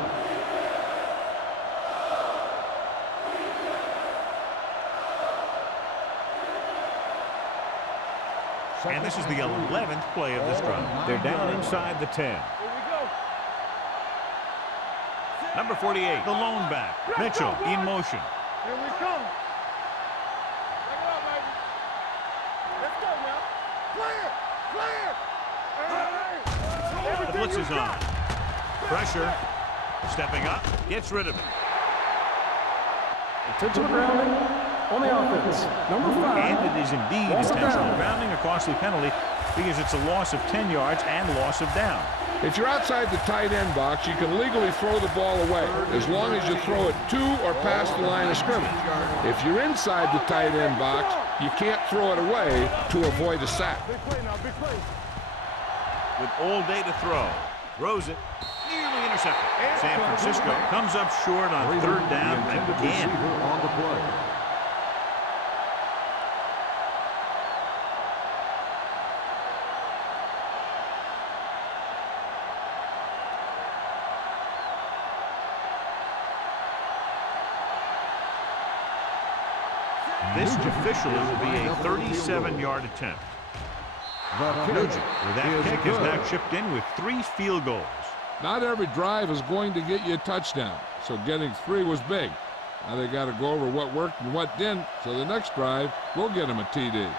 And this is the 11th play of this drive. They're down inside the 10. Here we go. Number 48, the lone back. Mitchell in motion. Here we come. Take it up, baby. Let's go now. Clear. The blitz is on. Pressure. Stepping up. Gets rid of it. Intentional grounding on the offense. Number 5. And it is indeed intentional grounding, a costly penalty because it's a loss of 10 yards and loss of down. If you're outside the tight end box, you can legally throw the ball away as long as you throw it to or past the line of scrimmage. If you're inside the tight end box, you can't throw it away to avoid a sack. Big play now, big play. With all day to throw. Throws it. Nearly intercepted. San Francisco comes up short on 3rd down again. On the play. This officially will be a 37-yard attempt. Nugent, with that kick, is now chipped in with 3 field goals. Not every drive is going to get you a touchdown, so getting 3 was big. Now they got to go over what worked and what didn't, so the next drive will get them a TD.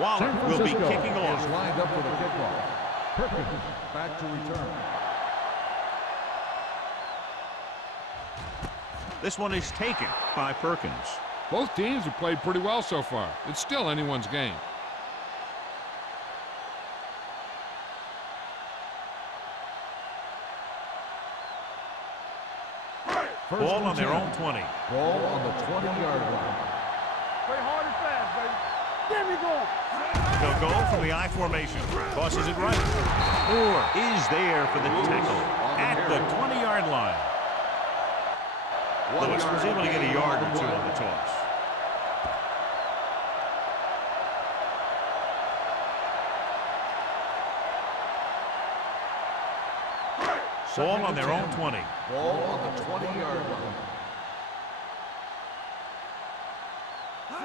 Waller will be kicking off. Is lined up for the kickoff. Perkins back to return. This one is taken by Perkins. Both teams have played pretty well so far. It's still anyone's game. Ball on their own 20. Ball on the 20-yard line. Play hard and fast, baby. There we go. They'll go from the I formation. Tosses it right. Moore is there for the tackle at the 20-yard line. Lewis was able to get a yard or 2 on the toss. Ball on their own 20. Ball on the 20-yard line.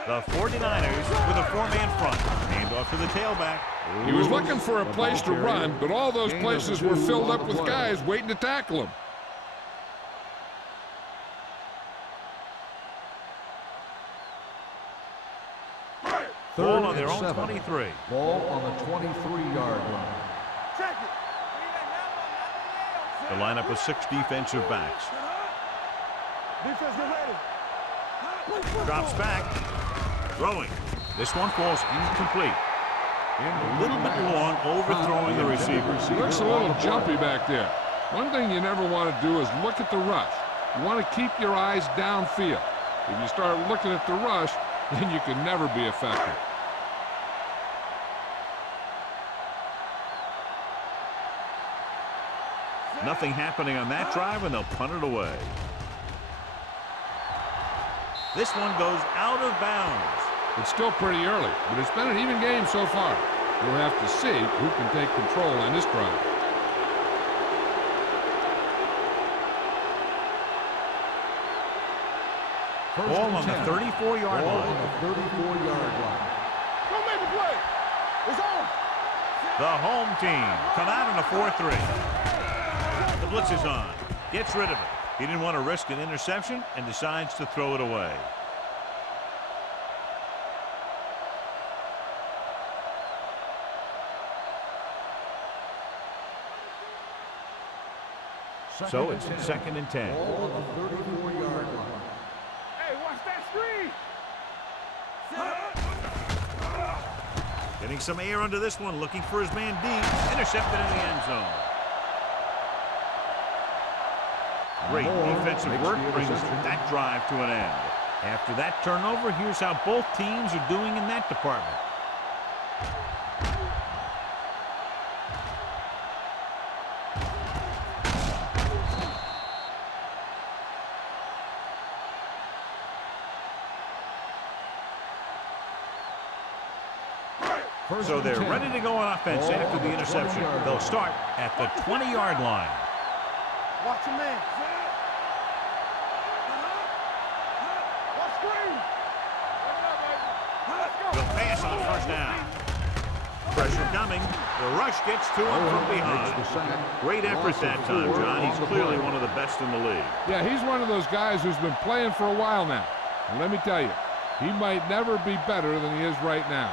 The 49ers with a 4-man front. Hand off to the tailback. He was looking for a place to run, but all those places were filled up with guys waiting to tackle him. Ball Third on their and own 7. 23. Ball on the 23-yard line. Check it. The lineup of 6 defensive backs. Defense, get ready. Drops back. Throwing. This one falls incomplete. A little bit long, overthrowing the receiver. Looks a little jumpy back there. One thing you never want to do is look at the rush. You want to keep your eyes downfield. If you start looking at the rush, then you can never be effective. Nothing happening on that drive, and they'll punt it away. This one goes out of bounds. It's still pretty early, but it's been an even game so far. We'll have to see who can take control on this drive. Ball on the 34-yard Ball line. on the 34-yard line. Go make the play. It's on. The home team come out in a 4-3. The blitz is on. Gets rid of it. He didn't want to risk an interception and decides to throw it away. So it's 2nd and 10. Ball on the 34-yard line. Hey, watch that screen. Getting some air under this one, looking for his man deep. Intercepted in the end zone. Great defensive work brings that drive to an end. After that turnover, here's how both teams are doing in that department. So they're ready to go on offense after the interception. They'll start at the 20-yard line. Watch your man. Watch screen. Let's go. They'll pass on first down. Pressure coming. The rush gets to him from behind. Great effort that time, John. He's clearly one of the best in the league. Yeah, he's one of those guys who's been playing for a while now. And let me tell you, he might never be better than he is right now.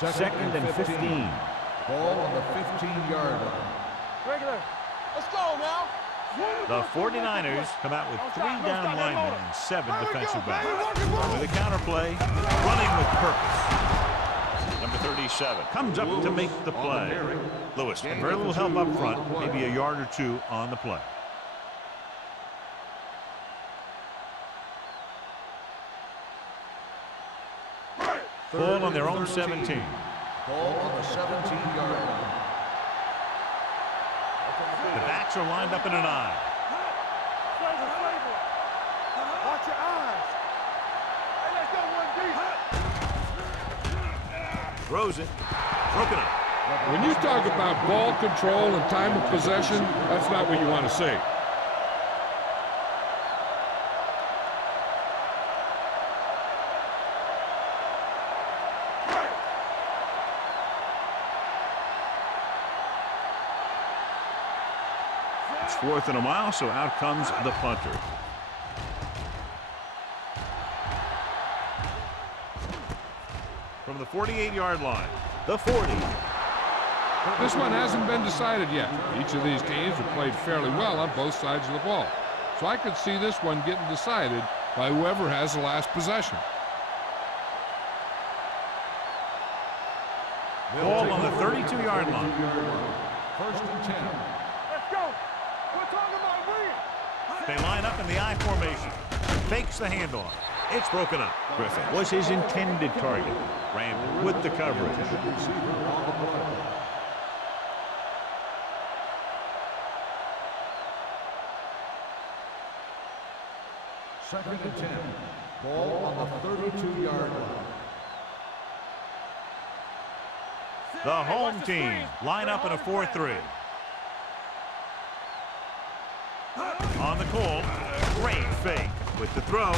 Second and 15. Ball on the 15-yard line. Regular. Let's go now. The 49ers come out with 3 down linemen and 7 defensive backs. With a counterplay, running with purpose. Number 37 comes up to make the play. Lewis, very little help up front, maybe a yard or 2 on the play. Ball on their own 17. Ball on the 17-yard line. The backs are lined up in an eye. Watch your eyes. Hey, let's go one deep. Throws it. Broken up. When you talk about ball control and time of possession, that's not what you want to see. It's 4th and a mile, so out comes the punter. From the 48-yard line, the 40. This one hasn't been decided yet. Each of these teams have played fairly well on both sides of the ball. So I could see this one getting decided by whoever has the last possession. Ball on the 32-yard line. 1st and 10. Let's go. We're talking about winning. They line up in the I formation. Fakes the handoff. It's broken up. Griffin was his intended target. Randall with the coverage. Second and 10. Ball on the 32-yard line. The home team line up in a 4-3. On the call, great fake with the throw.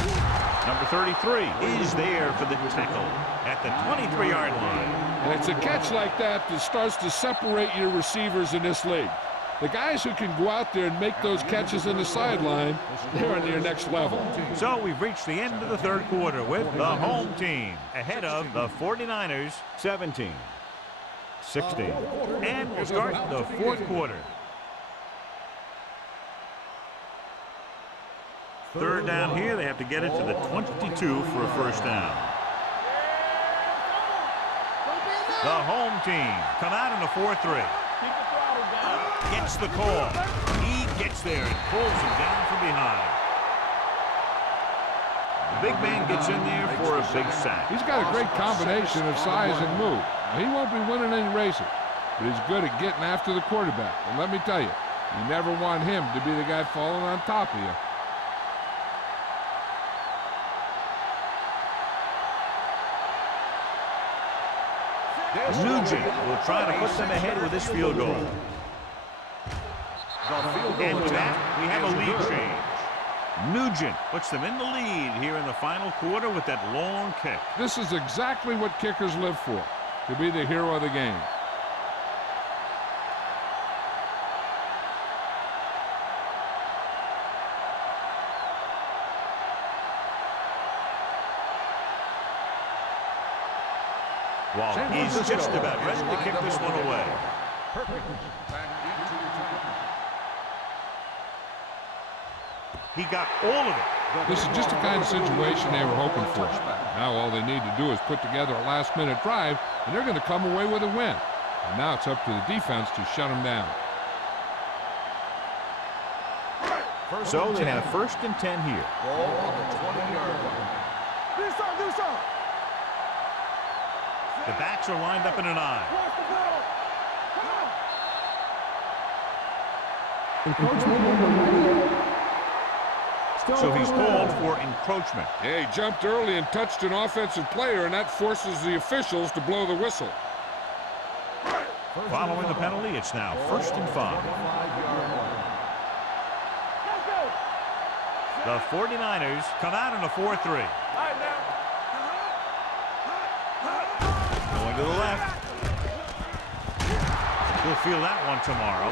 Number 33 is there for the tackle at the 23-yard line. And it's a catch like that that starts to separate your receivers in this league. The guys who can go out there and make those catches in the sideline, they're on their next level. So we've reached the end of the third quarter with the home team ahead of the 49ers 17-16. And we'll start the fourth quarter. Third down here, they have to get it to the 22 for a first down. The home team come out in a 4-3. Gets the call. He gets there and pulls him down from behind. The big man gets in there for a big sack. He's got a great combination of size and move. Now, he won't be winning any races, but he's good at getting after the quarterback. And let me tell you, you never want him to be the guy falling on top of you. Nugent will try to put them ahead with this field goal. And with that, we have a lead change. Nugent puts them in the lead here in the final quarter with that long kick. This is exactly what kickers live for, to be the hero of the game. Waller is just about ready to kick this one away. He got all of it. This is just the kind of situation they were hoping for. Now all they need to do is put together a last-minute drive, and they're going to come away with a win. And now it's up to the defense to shut them down. So they have first and 10 here. Ball on the 20-yard line. Do something. The backs are lined up in an eye. Encroachment number 98. So he's called for encroachment. Yeah, he jumped early and touched an offensive player, and that forces the officials to blow the whistle. Following the penalty, it's now first and 5. The 49ers come out in a 4-3. Going to the left. He'll feel that one tomorrow.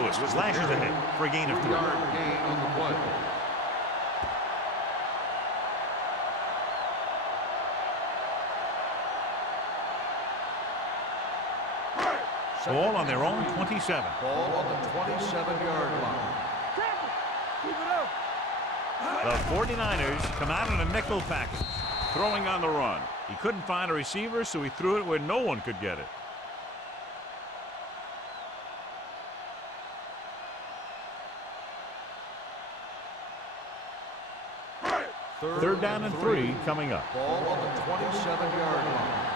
Lewis slashes ahead for a gain of 3. Gain on the play. Ball on their own 27. Ball on the 27-yard line. The 49ers come out in a nickel package, throwing on the run. He couldn't find a receiver, so he threw it where no one could get it. Third down and 3 coming up. Ball on the 27-yard line.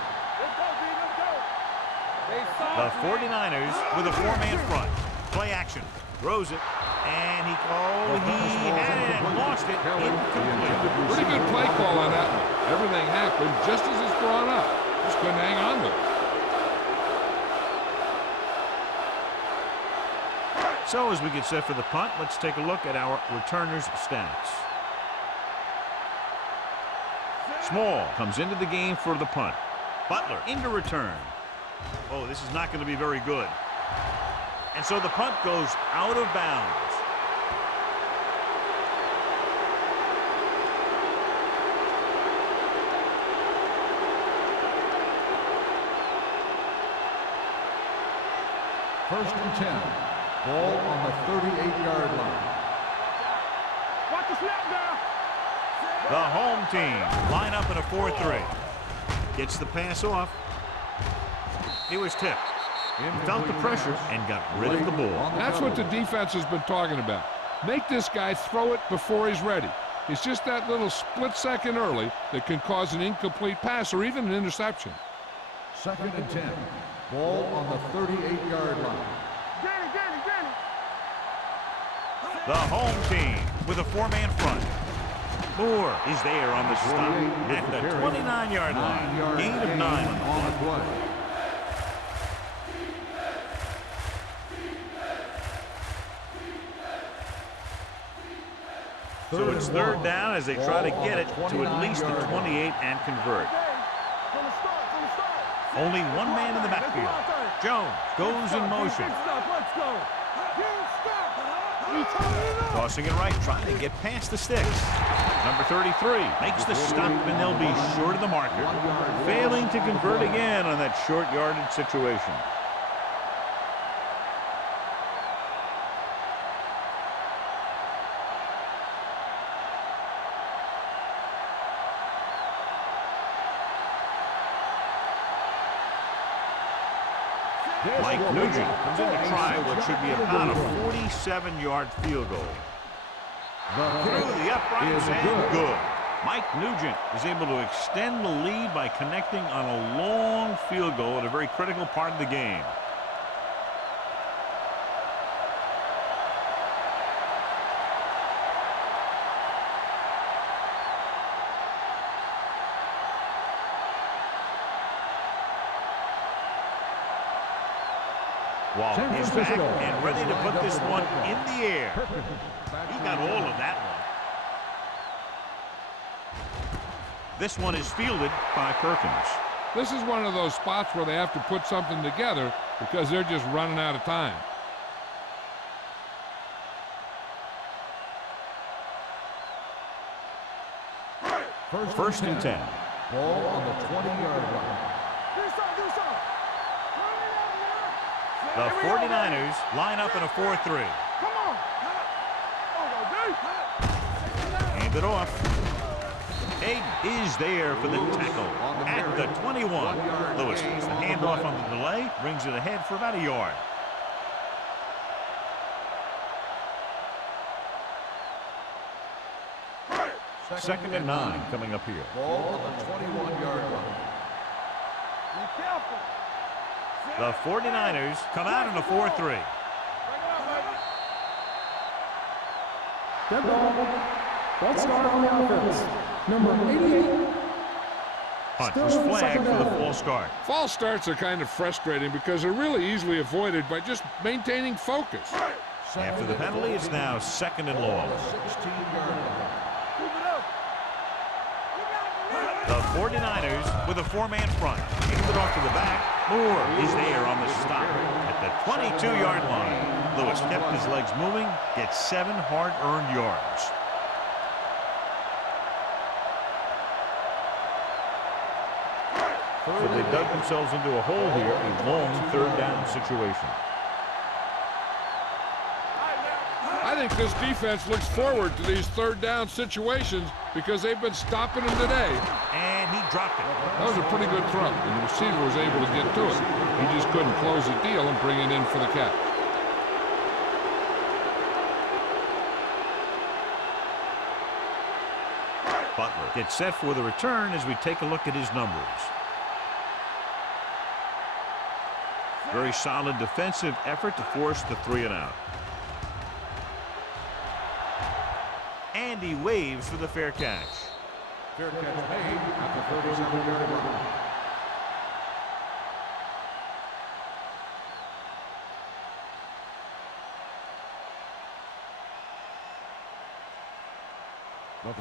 The 49ers with a 4-man front. Play action. Throws it. And he had it and lost it. Incomplete. Pretty good play call on that one. Everything happened just as it's drawn up. Just couldn't hang on to it. So as we get set for the punt, let's take a look at our returners' stats. Small comes into the game for the punt. Butler into return. Oh, this is not going to be very good. And so the punt goes out of bounds. First and 10. Ball on the 38-yard line. Watch the snap now. The home team line up in a 4-3. Gets the pass off. He was tipped. He felt the pressure and got rid of the ball. That's what the defense has been talking about. Make this guy throw it before he's ready. It's just that little split second early that can cause an incomplete pass or even an interception. Second and 10. Ball on the 38-yard line. Danny. The home team with a 4-man front. Moore is there on the stop at the 29-yard line. Gain of 9 on the play. So it's third down as they try to get it to at least the 28 and convert. Only one man in the backfield. Jones goes in motion. Tossing it right, trying to get past the sticks. Number 33 makes the stop, and they'll be short of the marker. Failing to convert again on that short yardage situation. Mike Nugent comes in to try what should be about a 47-yard field goal. Through the uprights and good. Mike Nugent is able to extend the lead by connecting on a long field goal at a very critical part of the game. Wall is back and ready to put this one in the air. He got all of that one. This one is fielded by Perkins. This is one of those spots where they have to put something together because they're just running out of time. First and 10. Ball on the 20-yard line. The 49ers line up in a 4-3. Come on. Hand it off. Hayden is there for the tackle at the 21. Lewis gets the handoff on the delay, brings it ahead for about a yard. Second and 9 coming up here. Ball on the 21-yard line. Be careful. The 49ers come out in a 4-3. Dead ball. False start on the offense. Number 88. Punt was flagged for the false start. False starts are kind of frustrating because they're really easily avoided by just maintaining focus. After the penalty, it's now second and long. 16-yard line. The 49ers with a four-man front. Hand it off to the back. Moore is there on the stop at the 22-yard line. Lewis kept his legs moving, gets 7 hard-earned yards. So they dug themselves into a hole here, a long third down situation. I think this defense looks forward to these third down situations because they've been stopping them today. And he dropped it. That was a pretty good throw, and the receiver was able to get to it. He just couldn't close the deal and bring it in for the catch. Butler gets set for the return as we take a look at his numbers. Very solid defensive effort to force the 3-and-out. And he waves for the fair catch. Fair catch made at the 37-yard line.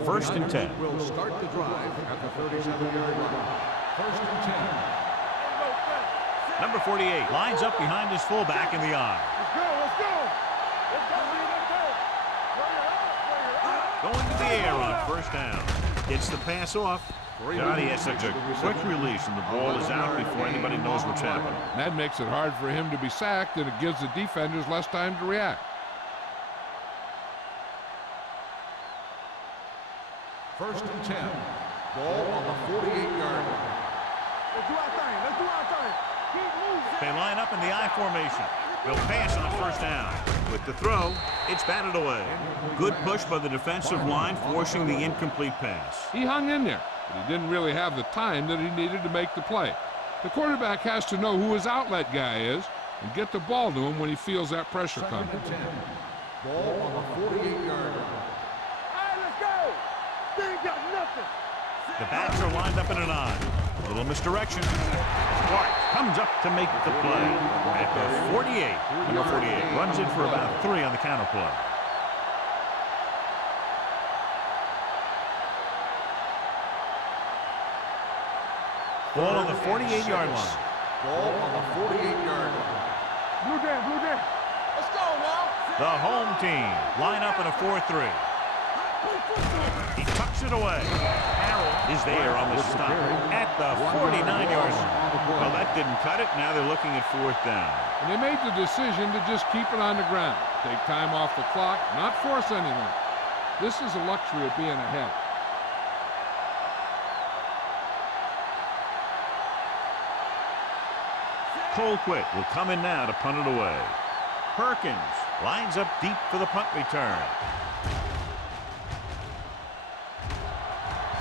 First and 10. Will start the drive at the 37-yard line. First and 10. Number 48 lines up behind his fullback in the eye. Let's go. Going to the air on first down. Gets the pass off. Johnny has such a quick release, and the ball is out before anybody knows what's happening. That makes it hard for him to be sacked, and it gives the defenders less time to react. First and 10. Ball on the 48-yard line. Let's do our thing. Let's do our thing. Keep moving. They line up in the I formation. They'll pass on first down. With the throw, it's batted away. Good push by the defensive line, forcing the incomplete pass. He hung in there, but he didn't really have the time that he needed to make the play. The quarterback has to know who his outlet guy is and get the ball to him when he feels that pressure coming. Second and 10. Ball on the 48-yard line. All right, let's go. They ain't got nothing. The backs are lined up in an I. A little misdirection. Clark comes up to make the play at the 48. Number 48 runs it for about 3 on the counter play. Ball on the 48-yard line. Ball on the 48-yard line. Blue jam. Let's go now. The home team line up in a 4-3. He tucks it away. Harrell is there on the stop at the 49-yard line. Well, that didn't cut it. Now they're looking at 4th down. And they made the decision to just keep it on the ground. Take time off the clock, not force anything. This is a luxury of being ahead. Colquitt will come in now to punt it away. Perkins lines up deep for the punt return.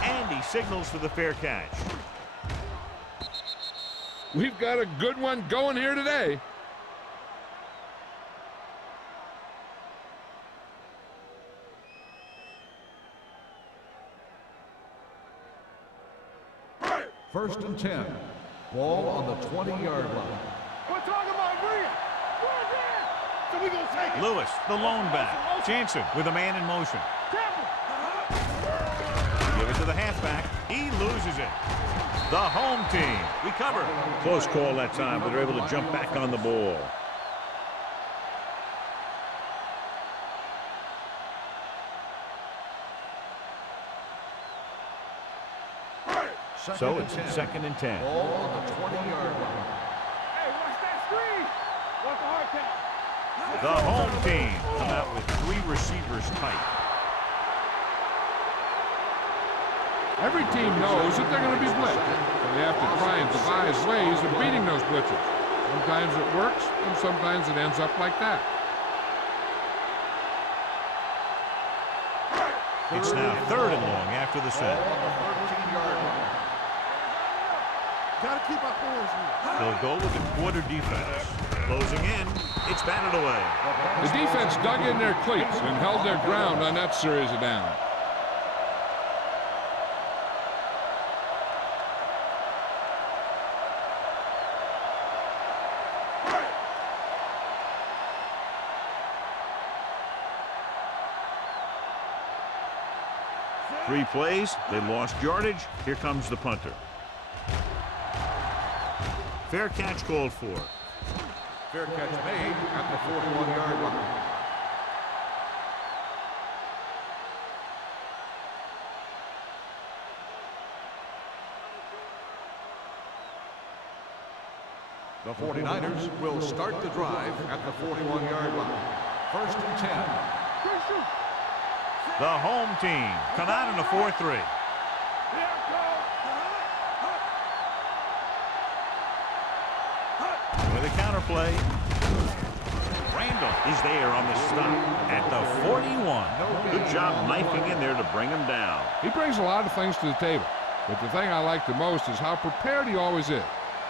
And he signals for the fair catch. We've got a good one going here today. First and 10. Ball on the 20-yard line. We're talking about Green. So we gonna take it. Lewis, the lone back. Jansen with a man in motion. Give it to the halfback. He loses it. The home team recover. Close call that time, but they're able to jump back on the ball. So it's 2nd and 10. Ball on the 20-yard line. Hey, watch that screen. Watch the hard count. The home team come out with 3 receivers tight. Every team knows that they're going to be blitzed, so they have to try and devise ways of beating those blitzers. Sometimes it works, and sometimes it ends up like that. It's now 3rd and long after the set. Ball on the 13-yard line. Gotta keep our hands here. They'll go with the quarter defense. Closing in, it's batted away. The defense dug in their cleats and held their ground on that series of downs. Three plays, they lost yardage. Here comes the punter. Fair catch called for. Fair catch made at the 41-yard line. The 49ers will start the drive at the 41-yard line. First and 10. The home team come out in a 4-3. With a counterplay. Randall is there on the stop at the 41. Good job knifing in there to bring him down. He brings a lot of things to the table, but the thing I like the most is how prepared he always is.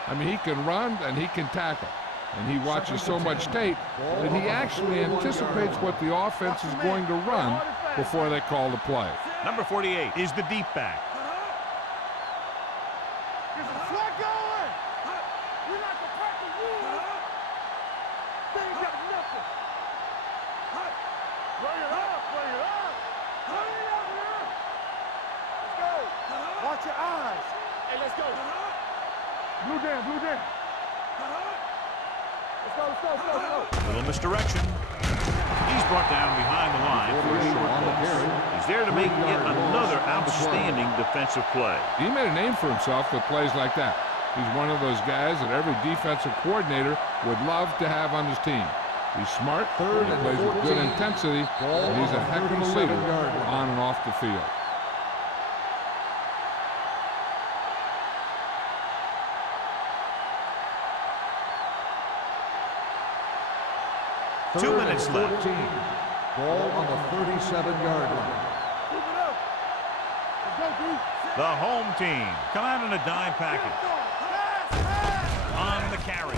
I mean, he can run and he can tackle, and he watches so much tape that he actually anticipates what the offense is going to run before they call the play. Number 48 is the deep back. There's a flag going. We're not the pack of wolves. They ain't got nothing. Bring it up, bring it up. Bring it up here. Let's go. Watch your eyes. Hey, let's go. Blue down, blue down. Let's go, let's go, let's go, let's go. Little misdirection. He's brought down behind the line for a short loss. He's there to make yet another outstanding defensive play. He made a name for himself with plays like that. He's one of those guys that every defensive coordinator would love to have on his team. He's smart, he plays with good intensity, and he's a heck of a leader on and off the field. Two minutes left. Ball on the 37-yard line. Keep it up. Let's go, D. The home team come out in a dime package. On the carry.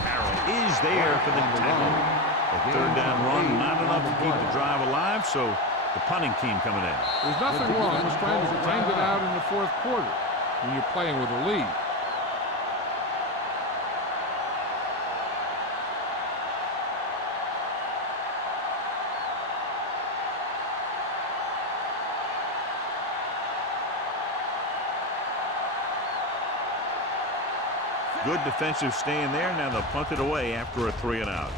Carroll is there for the tackle. A 3rd down run, not enough to keep the drive alive, so the punting team coming in. There's nothing wrong with trying to grind it out in the 4th quarter when you're playing with a lead. Good defensive stand there. Now they'll punt it away after a 3 and out.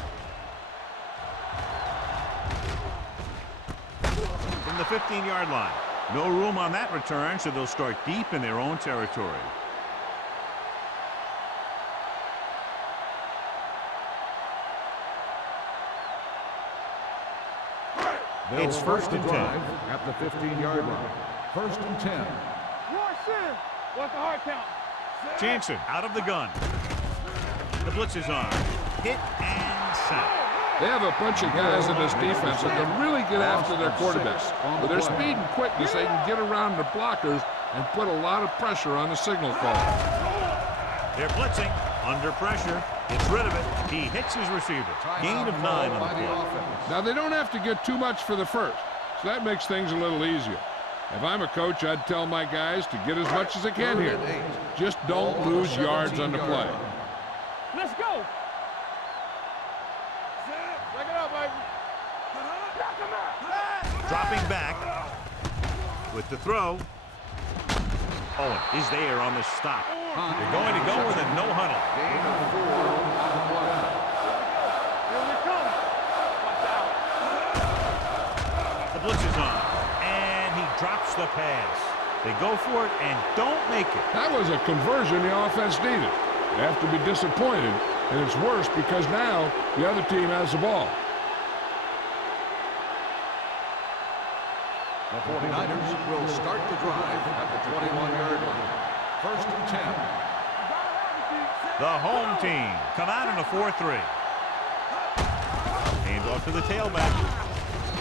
from the 15-yard line. No room on that return, so they'll start deep in their own territory. It's first and 10 at the 15-yard line. First and 10. What's the hard count? Jansen out of the gun. The blitz is on. Hit and sack. They have a bunch of guys in this defense that can really get after their quarterbacks. With their speed and quickness, they can get around the blockers and put a lot of pressure on the signal caller. They're blitzing. Under pressure. Gets rid of it. He hits his receiver. Gain of 9 on the play. Now, they don't have to get too much for the first, so that makes things a little easier. If I'm a coach, I'd tell my guys to get as much as they can here. Just don't lose yards on the play. Let's go. Check it out, baby. Dropping back with the throw. Owen is there on the stop. They're going to go with a no huddle. Gain of 4 on the play. Here we come. Watch out. The blitz is on, and he drops the pass. They go for it and don't make it. That was a conversion the offense needed. They have to be disappointed, and it's worse because now the other team has the ball. The 49ers will start the drive at the 21-yard line. First and 10. The home team come out in a 4-3. Hand off to the tailback.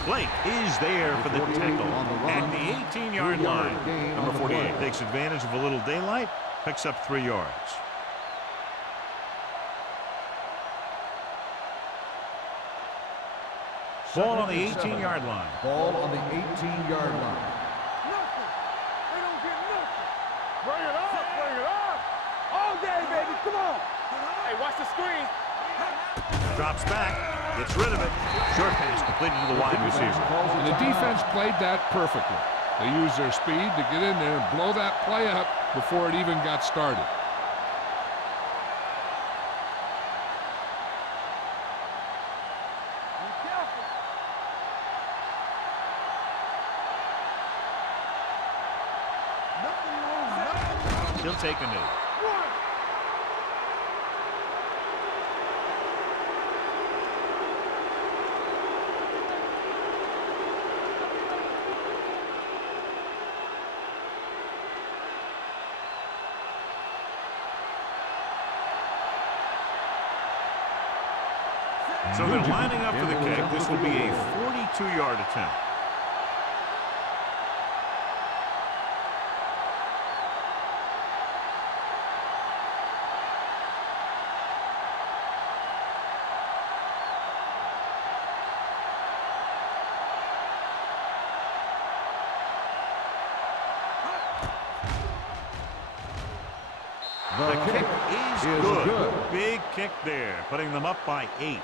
Blake is there for the tackle at the 18-yard line. Number 48 takes advantage of a little daylight, picks up 3 yards. Ball on the 18-yard line. Ball on the 18-yard line. Nothing. They don't get nothing. Bring it up. Bring it up. All day, baby. Come on. Hey, watch the screen. Drops back. Gets rid of it. Short pass completed to the wide receiver. And the defense played that perfectly. They used their speed to get in there and blow that play up before it even got started. He'll take a knee. So they're lining up for the kick. This will be a 42-yard attempt. The kick is good. Big kick there, putting them up by 8.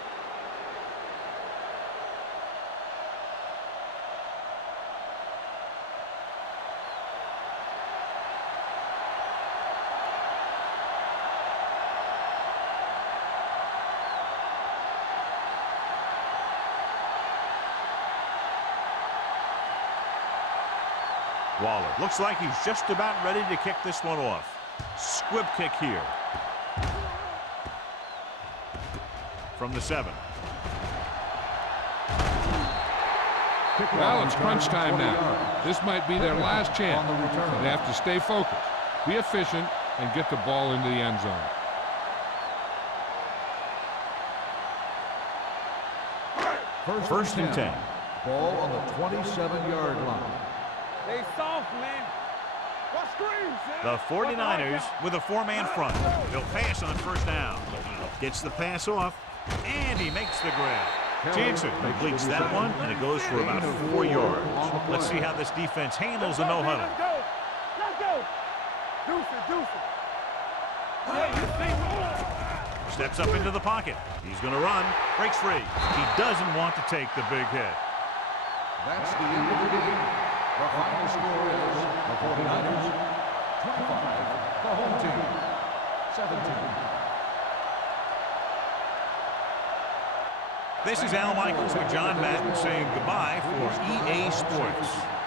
Waller looks like he's just about ready to kick this one off. Squib kick here. From the 7. Well, it's crunch time now. This might be their last chance. They have to stay focused, be efficient, and get the ball into the end zone. First and 10. Ball on the 27-yard line. They soft, man. What screams? The 49ers with a 4-man front. They'll pass on first down. Gets the pass off, and he makes the grab. Jansen completes that one, and it goes for about 4 yards. Let's see how this defense handles the no-huddle. Let's go. Let's go. Deuce it. Steps up into the pocket. He's going to run. Breaks free. He doesn't want to take the big hit. That's the end of the game. The final score is the 49ers 25, the home team 17. This is Al Michaels with John Madden saying goodbye for EA Sports.